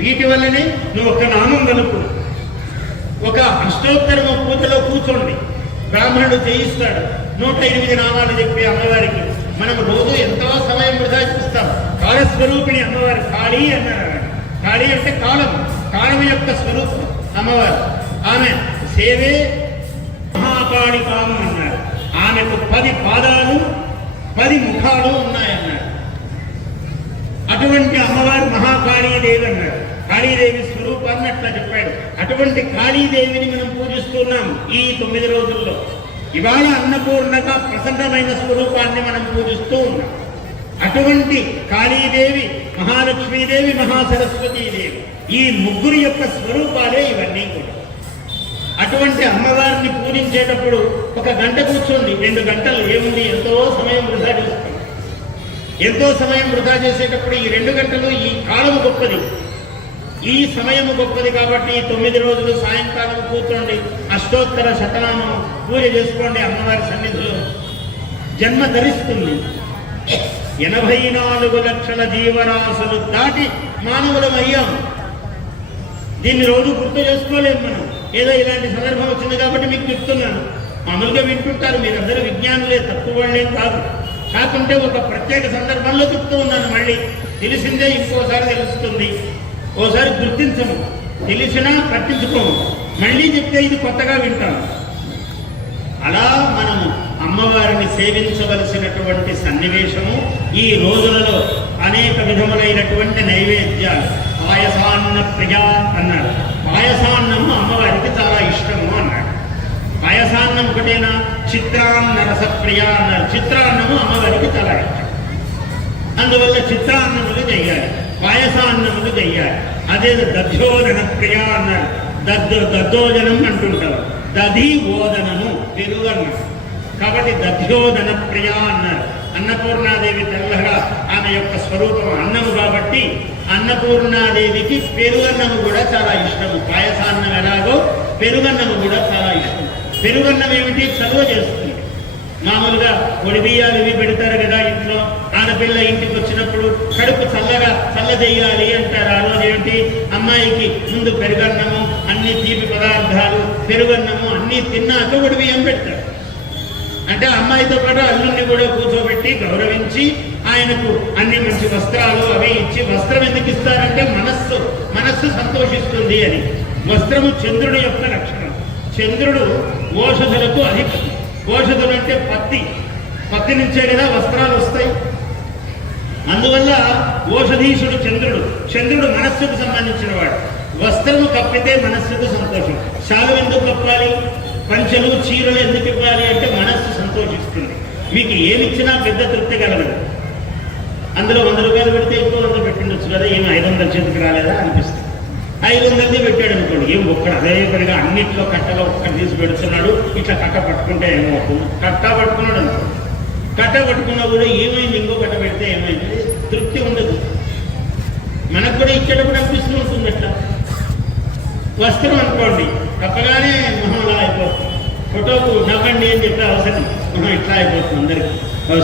వీటి వల్లనే నువ్వు ఒక నామం కలుపు, ఒక అష్టోత్తరమ పూజలో కూర్చోండి, బ్రాహ్మణుడు చేయిస్తాడు. 108 నామాలు చెప్పి అమ్మవారికి మనం రోజు ఎంతో సమయం వృధా చేస్తాం. కాలస్వరూపిణి అమ్మవారు. కాళీ అన్నారు. కాళీ అంటే కాలం, కాలం యొక్క స్వరూపం అమ్మవారు. ఆమె సేవే మహాకాళికాము అన్నారు. ఆమెకు 10 పాదాలు 10 ముఖాలు ఉన్నాయన్నారు. అటువంటి అమ్మవారు మహాకాళీదేవి అన్నారు. కాళీదేవి స్వరూపాన్ని అట్లా చెప్పాడు. అటువంటి కాళీదేవిని మనం పూజిస్తున్నాం ఈ 9 రోజుల్లో. ఇవాళ అన్నపూర్ణగా ప్రసన్నమైన స్వరూపాన్ని మనం పూజిస్తూ ఉన్నాం. అటువంటి కాళీదేవి, మహాలక్ష్మీదేవి, మహాసరస్వతీదేవి, ఈ ముగ్గురు యొక్క స్వరూపాలే ఇవన్నీ కూడా. అటువంటి అమ్మవారిని పూజించేటప్పుడు 1 గంట కూర్చోండి, 2 గంటలు ఏముంది, ఎంతో సమయం వృధా చేస్తాం. ఎంతో సమయం వృధా చేసేటప్పుడు ఈ 2 గంటలు, ఈ కాలము గొప్పది, ఈ సమయము గొప్పది. కాబట్టి 9 రోజులు సాయంకాలం కూర్చోండి, అష్టోత్తర శతనామం పూజ చేసుకోండి అమ్మవారి సన్నిధిలో. జన్మ ధరిస్తుంది. 84 లక్షల జీవరాశులు దాటి మానవులం అయ్యాము. దీన్ని రోజు గుర్తు చేసుకోలేము మనం. ఏదో ఇలాంటి సందర్భం వచ్చింది కాబట్టి మీకు చెప్తున్నాను. మామూలుగా వింటుంటారు, మీరందరూ విజ్ఞానులే, తక్కువ వాళ్ళేం కాదు. కాకుంటే ఒక ప్రత్యేక సందర్భంలో చెప్తూ ఉన్నాను. మళ్ళీ తెలిసిందే ఇంకోసారి తెలుస్తుంది, ఓసారి గుర్తించము, తెలిసినా పట్టించుకోము, మళ్ళీ చెప్తే ఇది కొత్తగా వింటాము. అలా మనము అమ్మవారిని సేవించవలసినటువంటి సన్నివేశము ఈ రోజులలో అనేక విధములైనటువంటి నైవేద్యాలు. పాయసాన్న ప్రియ అన్నాడు. పాయసాన్నము అమ్మవారికి చాలా ఇష్టము అన్నాడు. పాయసాన్నం ఒకటేనా? చిత్రాన్న రసప్రియ అన్నారు. చిత్రాన్నము అమ్మవారికి చాలా ఇష్టం. అందువల్ల చిత్రాన్నములు చెయ్యాలి, పాయసాన్నములు చెయ్యాలి. అదే దధ్యోదన ప్రియ అన్నారు. దద్దోజనం అంటుంటారు. దధి ఓదనము పెరుగన్నం. కాబట్టి దధ్యోదన ప్రియ అన్నారు. అన్నపూర్ణాదేవి తెల్లగా ఆమె యొక్క స్వరూపం అన్నము కాబట్టి అన్నపూర్ణాదేవికి పెరుగన్నము కూడా చాలా ఇష్టము. పాయసాన్నం ఎలాగో పెరుగన్నము కూడా చాలా ఇష్టం. పెరుగన్నం ఏమిటి? చలువ చేస్తుంది. మామూలుగా పొడి బియ్యాలు ఇవి పెడతారు కదా ఇంట్లో. ఆడపిల్ల ఇంటికి వచ్చినప్పుడు కడుపు చల్ల చేయాలి అంటారు. ఆ రోజు ఏమిటి? అమ్మాయికి ముందు పెరుగన్నము, అన్ని తీపి పదార్థాలు, పెరుగన్నము అన్ని తిన్నాక పొడి బియ్యం పెడతారు. అంటే అమ్మాయితో పాటు అల్లుడిని కూడా కూర్చోబెట్టి గౌరవించి ఆయనకు అన్ని మంచి వస్త్రాలు అవి ఇచ్చి, వస్త్రం ఎందుకు ఇస్తారంటే మనస్సు సంతోషిస్తుంది అని. వస్త్రము చంద్రుడి యొక్క లక్షణం. చంద్రుడు ఓషధులకు అధిపతి. ఓషధులు అంటే పత్తి నుంచే కదా వస్త్రాలు వస్తాయి. అందువల్ల ఓషధీశుడు చంద్రుడు మనస్సుకు సంబంధించిన వాడు. వస్త్రము కప్పితే మనస్సుకు సంతోషం. శాలు ఎందుకు కప్పాలి? పంచెలు చీరలు ఎందుకు ఇవ్వాలి అంటే మనస్సు సంతోషిస్తుంది. మీకు ఏమిచ్చినా పెద్ద తృప్తి కలగదు. అందులో 100 రూపాయలు పెడితే ఎక్కువ 100 పెట్టిండొచ్చు కదా, ఏమి 500 చేతికి రాలేదా అనిపిస్తుంది. 500 పెట్టాడు అనుకోండి, ఏం ఒక్కడ అదే పడిగా అన్నింటిలో కట్టలో ఒక్కటి తీసి పెడుతున్నాడు, ఇట్లా కట్ట పట్టుకుంటే ఏమవుతుంది, కట్ట పట్టుకున్నాడు అనుకోండి, కట్ట పట్టుకున్నా కూడా ఏమైంది, ఇంకో కట్ట పెడితే ఏమైంది, తృప్తి ఉండదు. మనకు కూడా ఇచ్చేటప్పుడు అనిపిస్తూ ఉంటుంది. అట్లా వస్త్రం అనుకోండి, తప్పగానే మొహంలా అయిపోతుంది. ఫోటోకు నవ్వండి అని చెప్పే అవసరం, మొహం ఇట్లా అయిపోతుంది. అందరికీ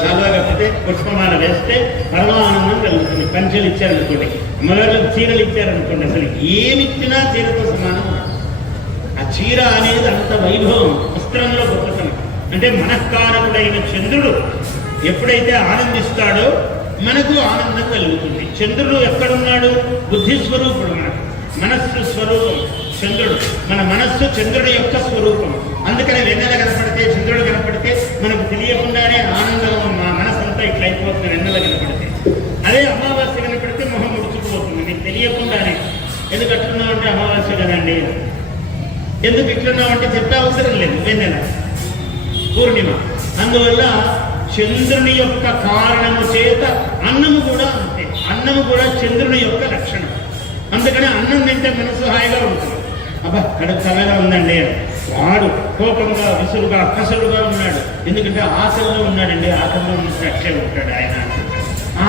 సాల్వా కప్పితే పుష్పమాల వేస్తే పరమానందం కలుగుతుంది. పంచెలు ఇచ్చారనుకోండి, అమ్మగారులకు చీరలు ఇచ్చారనుకోండి, అసలు ఏమిచ్చినా చీరతో సమానం. ఆ చీర అనేది అంత వైభవం, వస్త్రంలో గొప్పతనం. అంటే మనఃకారకుడైన చంద్రుడు ఎప్పుడైతే ఆనందిస్తాడో మనకు ఆనందం కలుగుతుంది. చంద్రుడు ఎక్కడున్నాడు? బుద్ధి స్వరూపుడు, మనకు మనస్సు స్వరూపం చంద్రుడు. మన మనస్సు చంద్రుడి యొక్క స్వరూపం. అందుకని వెన్నెల కనపడితే, చంద్రుడు కనపడితే మనకు తెలియకుండానే ఆనందం, మా మనసంతా ఇట్లా అయిపోతుంది వెన్నెల కనపడితే. అదే అమావాస్య కనపడితే మొహం ముడుచుకుపోతుంది మీకు తెలియకుండానే. ఎందుకు అట్లున్నావు అంటే అమావాస్య కదండి, ఎందుకు ఇట్లున్నావు అంటే చెప్పే అవసరం లేదు, వెన్నెల పూర్ణిమ. అందువల్ల చంద్రుని యొక్క కారణము చేత అన్నము కూడా అంతే. అన్నము కూడా చంద్రుని యొక్క లక్షణం. అందుకని అన్నం తింటే మనసు హాయిగా ఉంటుంది. అబ్బా కడుపు చల్లగా ఉందండి, వాడు కోపంగా విసురుగా కసలుగా ఉన్నాడు, ఎందుకంటే ఆకలిలో ఉన్నాడండి. ఆకలిలో ఉన్నప్పుడు అట్లే ఉంటాడు ఆయన.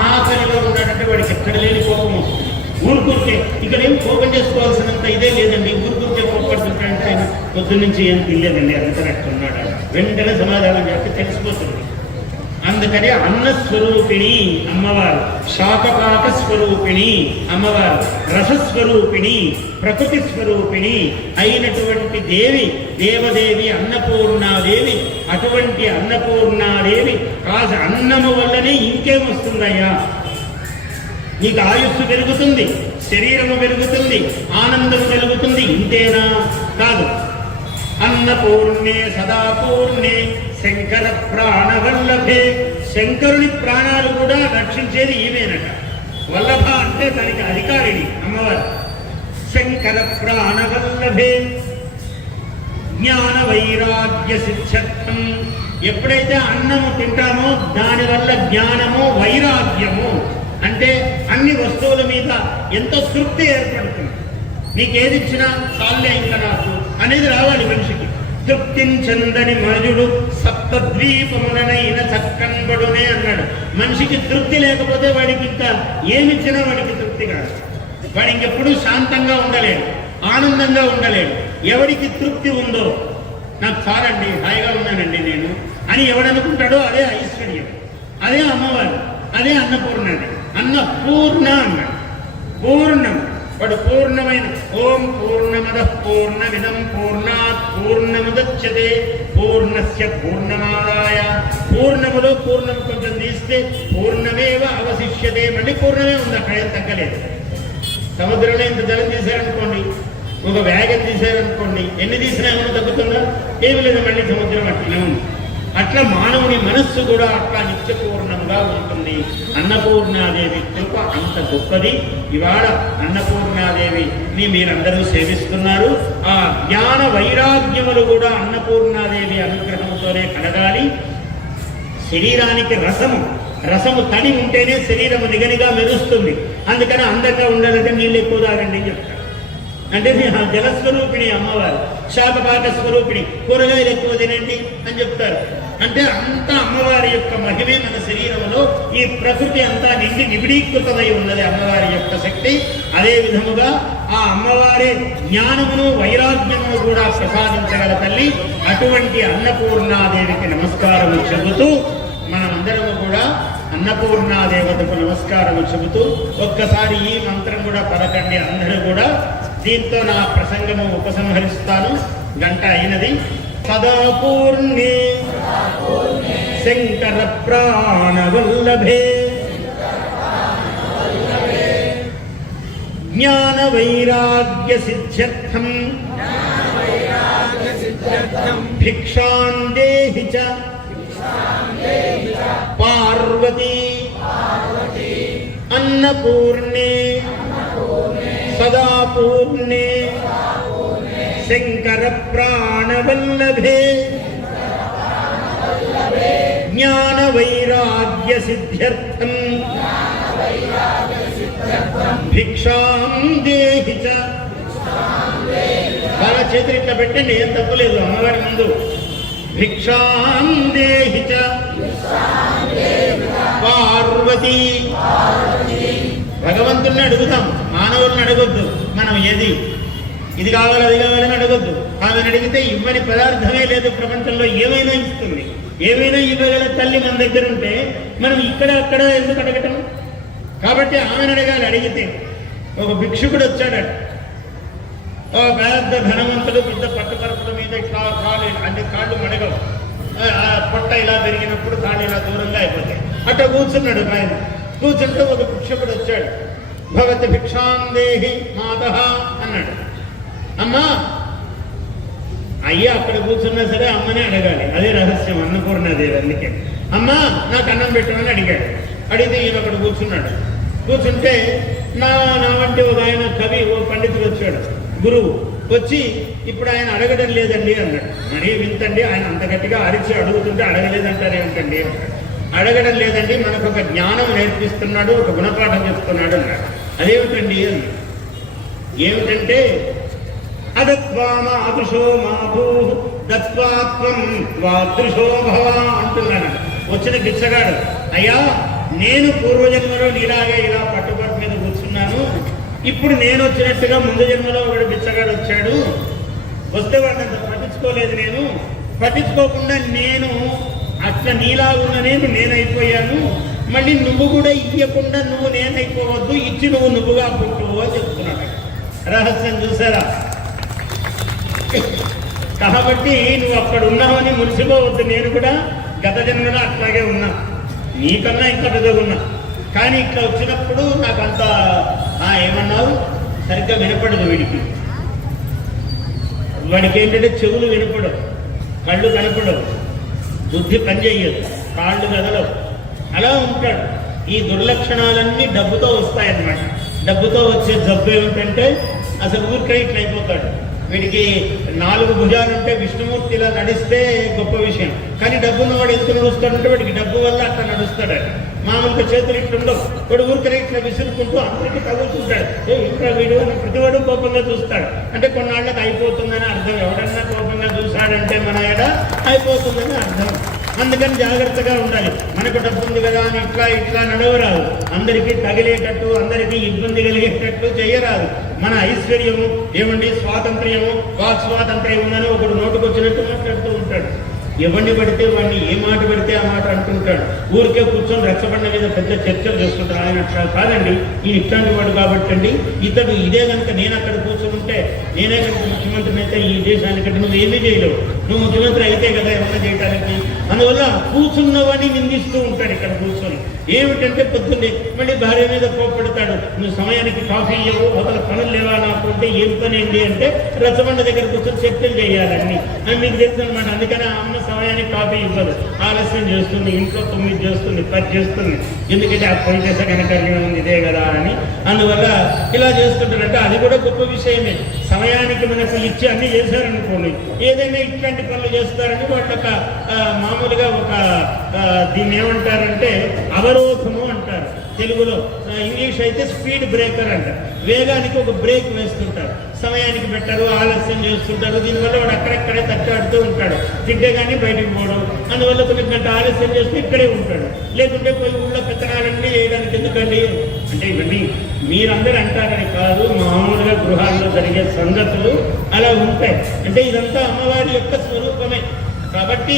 ఆకలిలో ఉన్నాడంటే వాడికి ఎక్కడ లేని కోపం వస్తుంది. ఊరుకుంటే ఇక్కడేం కోపం చేసుకోవాల్సినంత ఇదే లేదండి, ఊరుకుంటే కోపడుతుంటాడంటే ఆయన పొద్దున్నుంచి ఏం తెలియదండి, అందుకని అట్టున్నాడు. వెంటనే సమాధానం చేస్తే తెలిసిపోతుంది. అందుకని అన్నస్వరూపిణి అమ్మవారు, శాకపాక స్వరూపిణి అమ్మవారు, రసస్వరూపిణి, ప్రకృతి స్వరూపిణి అయినటువంటి దేవి దేవదేవి అన్నపూర్ణాదేవి. అటువంటి అన్నపూర్ణాదేవి కాస్త అన్నము వల్లనే ఇంకేమొస్తుందయ్యా, నీకు ఆయుస్సు పెరుగుతుంది, శరీరము పెరుగుతుంది, ఆనందం కలుగుతుంది. ఇంతేనా? కాదు. అన్నపూర్ణే సదాపూర్ణే శంకర ప్రాణవల్లభే. శంకరుని ప్రాణాలు కూడా రక్షించేది ఈమెనట. వల్లభ అంటే దానికి అధికారిణి అమ్మవారు. శంకర ప్రాణవల్లభే జ్ఞాన వైరాగ్య సిద్ధ్యర్థం. ఎప్పుడైతే అన్నము తింటామో దానివల్ల జ్ఞానము వైరాగ్యము అంటే అన్ని వస్తువుల మీద ఎంతో తృప్తి ఏర్పడుతుంది. నీకేది ఇచ్చినా చాలే ఇంకా నాకు అనేది రావాలి మనిషికి. తృప్తించందని మనుజుడు సప్తద్వీపములనైన చక్కన్బడునే అన్నాడు. మనిషికి తృప్తి లేకపోతే వాడికి ఇంకా ఏమిచ్చినా వాడికి తృప్తి కాదు. వాడు ఇంకెప్పుడు శాంతంగా ఉండలేడు, ఆనందంగా ఉండలేడు. ఎవడికి తృప్తి ఉందో, నాకు చాలండి, హాయిగా ఉన్నానండి నేను అని ఎవడనుకుంటాడో అదే ఐశ్వర్యం, అదే అమ్మవారు, అదే అన్నపూర్ణది. అన్నపూర్ణ అన్నాడు. పూర్ణం, వాడు పూర్ణమైన. ఓం పూర్ణమద పూర్ణమిదం పూర్ణాత్ పూర్ణముదచ్యతే పూర్ణస్య పూర్ణమాదాయ. పూర్ణములో పూర్ణం కొంచెం తీస్తే పూర్ణమేవ అవశిష్యతే. మళ్ళీ పూర్ణమే ఉంది, అక్కడ ఏం తగ్గలేదు. సముద్రంలో ఇంత జలం తీశారనుకోండి, ఒక వేగం తీశారనుకోండి, ఎన్ని తీసినా ఏమైనా తగ్గుతుందా? ఏమి లేదు, మళ్ళీ సముద్రం అట్లనే ఉంది. అట్లా మానవుని మనస్సు కూడా అట్లా నిత్యపూర్ణంగా ఉంటుంది. అన్నపూర్ణాదేవి కృప అంత గొప్పది. ఇవాళ అన్నపూర్ణాదేవిని మీరందరూ సేవిస్తున్నారు. ఆ జ్ఞాన వైరాగ్యములు కూడా అన్నపూర్ణాదేవి అనుగ్రహంతోనే కలగాలి. శరీరానికి రసము తడి ఉంటేనే శరీరము నిగనిగా మెరుస్తుంది. అందుకని అందంగా ఉండాలంటే నీళ్ళు ఎక్కువ తాగండి అని చెప్తారు. అంటే జలస్వరూపిణి అమ్మవారు, శాకపాక స్వరూపిణి, కూరగాయలు ఎక్కువ తినండి అని చెప్తారు. అంటే అంత అమ్మవారి యొక్క మహిమే మన శరీరంలో. ఈ ప్రకృతి అంతా నిబిడీకృతమై ఉన్నది అమ్మవారి యొక్క శక్తి. అదే విధముగా ఆ అమ్మవారి జ్ఞానమును వైరాగ్యమును కూడా ప్రసాదించగల తల్లి. అటువంటి అన్నపూర్ణాదేవికి నమస్కారము చెబుతూ మనమందరము కూడా అన్నపూర్ణాదేవతకు నమస్కారము చెబుతూ ఒక్కసారి ఈ మంత్రం కూడా పలకండి అందరూ కూడా. దీంతో నా ప్రసంగము ఉపసంహరిస్తాను, గంట అయినది. సదాపూర్ణే శంకర ప్రాణవల్లభే జ్ఞాన వైరాగ్య సిద్ధ్యర్థం భిక్షాం దేహి చ పార్వతీ అన్నపూర్ణే సదాపూర్ణే శంకర ప్రాణవల్లభే జ్ఞాన వైరాగ్య సిద్ధ్యర్థం భిక్షాం దేహి చ. వాళ్ళ చేతులు ఇట్లా పెట్టండి, ఏం తప్పులేదు అమ్మవారి ముందు. భిక్షాం దేహి చ పార్వతీ. భగవంతుణ్ణి అడుగుతాం, మానవుల్ని అడగొద్దు. మనం ఇది కావాలి అది కావాలని అడగొద్దు. ఆమెను అడిగితే ఇవ్వని పదార్థమే లేదు ప్రపంచంలో. ఏమైనా ఇస్తుంది, ఏమైనా ఇవ్వగల తల్లి మన దగ్గర ఉంటే మనం ఇక్కడ అక్కడ ఎందుకు అడగటం? కాబట్టి ఆమెను అడగాలి. అడిగితే ఒక భిక్షుకుడు వచ్చాడట. ఒక పెద్ద ధనవంతుడు, పెద్ద పట్టుపరపుల మీద ఇట్లా కాళ్ళు అంటే కాళ్ళు మడగవు, పొట్ట ఇలా పెరిగినప్పుడు కాళ్ళు ఇలా దూరంగా అయిపోతాయి. అట్లా కూర్చున్నాడు ఆయన. కూర్చుంటే ఒక భిక్షకుడు వచ్చాడు. భగవతి భిక్షాందేహి మాతః అన్నాడు. అమ్మా, అయ్యా అక్కడ కూర్చున్నా సరే అమ్మనే అడగాలి. అదే రహస్యం అన్నపూర్ణాదేవి. అందుకే అమ్మా నాకు అన్నం పెట్టమని అడిగాడు. అడిగితే ఈయన అక్కడ కూర్చున్నాడు. కూర్చుంటే నా వంటి ఒక ఆయన కవి, ఓ పండితుడు వచ్చాడు, గురువు వచ్చి ఇప్పుడు ఆయన అడగడం లేదండి అన్నాడు. మరీ వింతండి, ఆయన అంత గట్టిగా అరిచి అడుగుతుంటే అడగలేదంటారు ఏమిటండి అన్నాడు. అడగడం లేదండి, మనకు ఒక జ్ఞానం నేర్పిస్తున్నాడు, ఒక గుణపాఠం చెప్తున్నాడు అన్నాడు. అదేమిటండి అన్నాడు. ఏమిటంటే అదత్వామాదృశో మాభూ దత్వాత్వం వాదృశో భవ అంటున్నాడు. వచ్చిన బిచ్చగాడు, అయ్యా నేను పూర్వజన్మలో నీలాగే ఇలా పట్టుపట్టు మీద కూర్చున్నాను, ఇప్పుడు నేను వచ్చినట్టుగా ముందు జన్మలో ఒకడు బిచ్చగాడు వచ్చాడు, వస్తే వాడిని అంత పట్టించుకోలేదు. నేను పట్టించుకోకుండా నేను అట్లా నీలా ఉన్న నేనైపోయాను. మళ్ళీ నువ్వు కూడా ఇవ్వకుండా నువ్వు నేనైపోవద్దు, ఇచ్చి నువ్వుగా పుట్టువు అని చెప్తున్నాడు. రహస్యం చూసారా? కాబట్టి నువ్వు అక్కడ ఉన్నావని మురిసిపోవద్దు. నేను కూడా గత జన్మలో అట్లాగే ఉన్నా, నీకన్నా ఇంకా పెద్దగా ఉన్నా. కానీ ఇట్లా వచ్చినప్పుడు నాకంత ఏమన్నావు సరిగ్గా వినపడదు. వాడికి ఏంటంటే చెవులు వినపడవు, కళ్ళు కనపడవు, బుద్ధి పనిచేయదు, కాళ్ళు కదలవు, అలా ఉంటాడు. ఈ దుర్లక్షణాలన్నీ డబ్బుతో వస్తాయన్నమాట. డబ్బుతో వచ్చే జబ్బు ఏమిటంటే అసలు ఊరికే ఇట్లా అయిపోతాడు. వీడికి 4 భుజాలుంటే విష్ణుమూర్తి ఇలా నడిస్తే గొప్ప విషయం. కానీ డబ్బున్న వాడు ఎందుకు నడుస్తాడంటే వాడికి డబ్బు వల్ల అట్లా నడుస్తాడు. మామూలుగా చేతులు ఇట్లుండవు. వాడు ఊరికనే ఇట్లా విసురుకుంటూ అందరికీ తగులుతుంటాడు. ఇంకా వీడు ప్రతివాడు కోపంగా చూస్తాడు. అంటే కొన్నాళ్ళకి అయిపోతుందని అర్థం. ఎవడన్నా కోపంగా చూశాడంటే మన ఎడ అయిపోతుందని అర్థం. అందుకని జాగ్రత్తగా ఉండాలి. మనకు డబ్బు ఉంది కదా అని ఇట్లా నడవరాదు. అందరికీ తగిలేటట్టు, అందరికీ ఇబ్బంది కలిగేటట్టు చేయరాదు. మన ఐశ్వర్యము ఏమండి, స్వాతంత్ర్యము, వాక్ స్వాతంత్ర్యం ఉందని ఒకడు నోటుకొచ్చినట్టు మాట్లాడుతూ ఉంటాడు. ఎవరిని పడితే వాడిని ఏ మాట పడితే ఆ మాట అంటుంటాడు. ఊరికే కూర్చొని రచ్చబండ మీద పెద్ద చర్చలు చేస్తుంటాడు. ఆయన అట్లా కాదండి, ఈయన ఇట్లాంటి వాడు కాబట్టి అండి, ఇతడు ఇదే కనుక నేను అక్కడ కూర్చొని నేనే కనుక ముఖ్యమంత్రిని అయితే ఈ దేశానికంటే నువ్వు ఏమీ చేయలేవు. నువ్వు ముఖ్యమంత్రి అయితే కదా ఏమన్నా చేయడానికి. అందువల్ల కూర్చున్నవాడిని నిందిస్తూ ఉంటాడు ఇక్కడ కూర్చొని. ఏమిటంటే పొద్దున్నే మళ్ళీ భార్య మీద కోప్పడతాడు. నువ్వు సమయానికి కాఫీ ఇవ్వవు, అవతల పనులు లేవా నాకు అంటే ఏం పని ఏంటి అంటే రచ్చబండ దగ్గర కూర్చొని చర్చలు చేయాలని అని మీకు తెలుసు అనమాట. అందుకని అమ్మ సమయానికి కాఫీ ఇవ్వదు, ఆలస్యం చేస్తుంది, ఇంట్లో 9 చేస్తుంది, 10 చేస్తుంది. ఎందుకంటే ఆ పని చేసే కనకర్యం ఉంది ఇదే కదా అని. అందువల్ల ఇలా చేస్తుంటారంటే అది కూడా గొప్ప విషయమే. సమయానికి మనకు ఇచ్చి అన్ని చేశారనుకోండి, ఏదైనా ఇట్లాంటి పనులు చేస్తారని వాళ్ళు ఒక మామూలుగా ఒక దీన్ని ఏమంటారంటే అవరోధము అంటారు తెలుగులో. ఇంగ్లీష్ అయితే స్పీడ్ బ్రేకర్ అంటారు. వేగానికి ఒక బ్రేక్ వేస్తుంటారు. సమయానికి పెట్టరు, ఆలస్యం చేస్తుంటారు. దీనివల్ల వాడు అక్కడెక్కడే తట్టాడుతూ ఉంటాడు. తింటే కానీ బయటకు పోవడం. అందువల్ల కొన్ని గంట ఆలస్యం చేస్తే ఇక్కడే ఉంటాడు. లేకుంటే పోయి ఊళ్ళో పెత్తనాలన్నీ చేయడానికి ఎందుకండి అంటే ఇవన్నీ మీరందరూ అంటారని కాదు, మామూలుగా గృహాల్లో జరిగే సంగతులు అలా ఉంటాయి. అంటే ఇదంతా అమ్మవారి యొక్క స్వరూపమే. కాబట్టి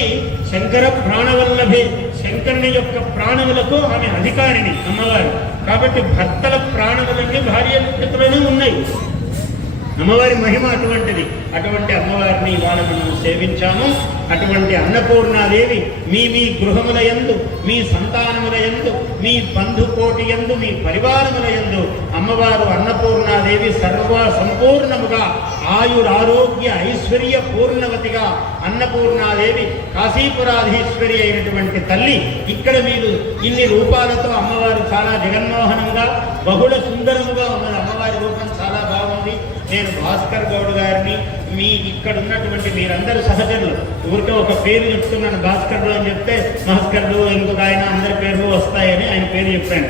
శంకర ప్రాణవల్లభే, శంకరుని యొక్క ప్రాణములకు ఆమె అధికారిని అమ్మవారు. కాబట్టి భర్తల ప్రాణములన్నీ భార్య చేతిలోనే ఉన్నాయి. అమ్మవారి మహిమ అటువంటిది. అటువంటి అమ్మవారిని ఇవాళ మనం సేవించాము. అటువంటి అన్నపూర్ణాదేవి మీ గృహముల యందు, మీ సంతానముల యందు, మీ బంధుకోటి యందు, మీ పరివారముల యందు అమ్మవారు అన్నపూర్ణాదేవి సంపూర్ణముగా ఆయురారోగ్య ఐశ్వర్య పూర్ణవతిగా అన్నపూర్ణాదేవి కాశీపురాధీశ్వరి అయినటువంటి తల్లి. ఇక్కడ మీరు ఇన్ని రూపాలతో అమ్మవారు చాలా జగన్మోహనంగా బహుళ సుందరముగా ఉన్నది. అమ్మవారి రూపం చాలా బాగుంది. నేను భాస్కర్ గౌడ్ గారిని మీ ఇక్కడ ఉన్నటువంటి మీరందరూ సహచరులు, ఊరికే ఒక పేరు చెప్తున్నాను భాస్కర్లు అని చెప్తే భాస్కర్లు ఇంకొక ఆయన అందరి పేర్లు వస్తాయని ఆయన పేరు చెప్పాను.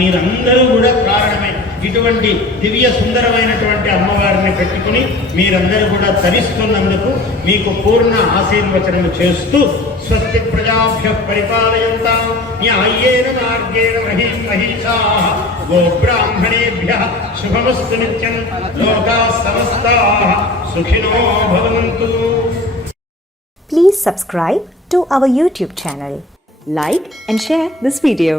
మీరందరూ కూడా కారణమే. ఇటువంటి దివ్య సుందరమైనటువంటి అమ్మవారిని పెట్టుకుని మీరందరూ కూడా తరిస్తున్నందుకు మీకు పూర్ణ ఆశీర్వచనం చేస్తూ స్వస్తి ప్రజాభ్య పరిపాలయంతాం న్యాయేన మార్గేణ మహీషాః గోబ్రాహ్మణేభ్యః శుభమస్తు నిత్యం లోకాః సమస్తాః సుఖినో భవంతు. Please subscribe to our YouTube channel. Like and share this video.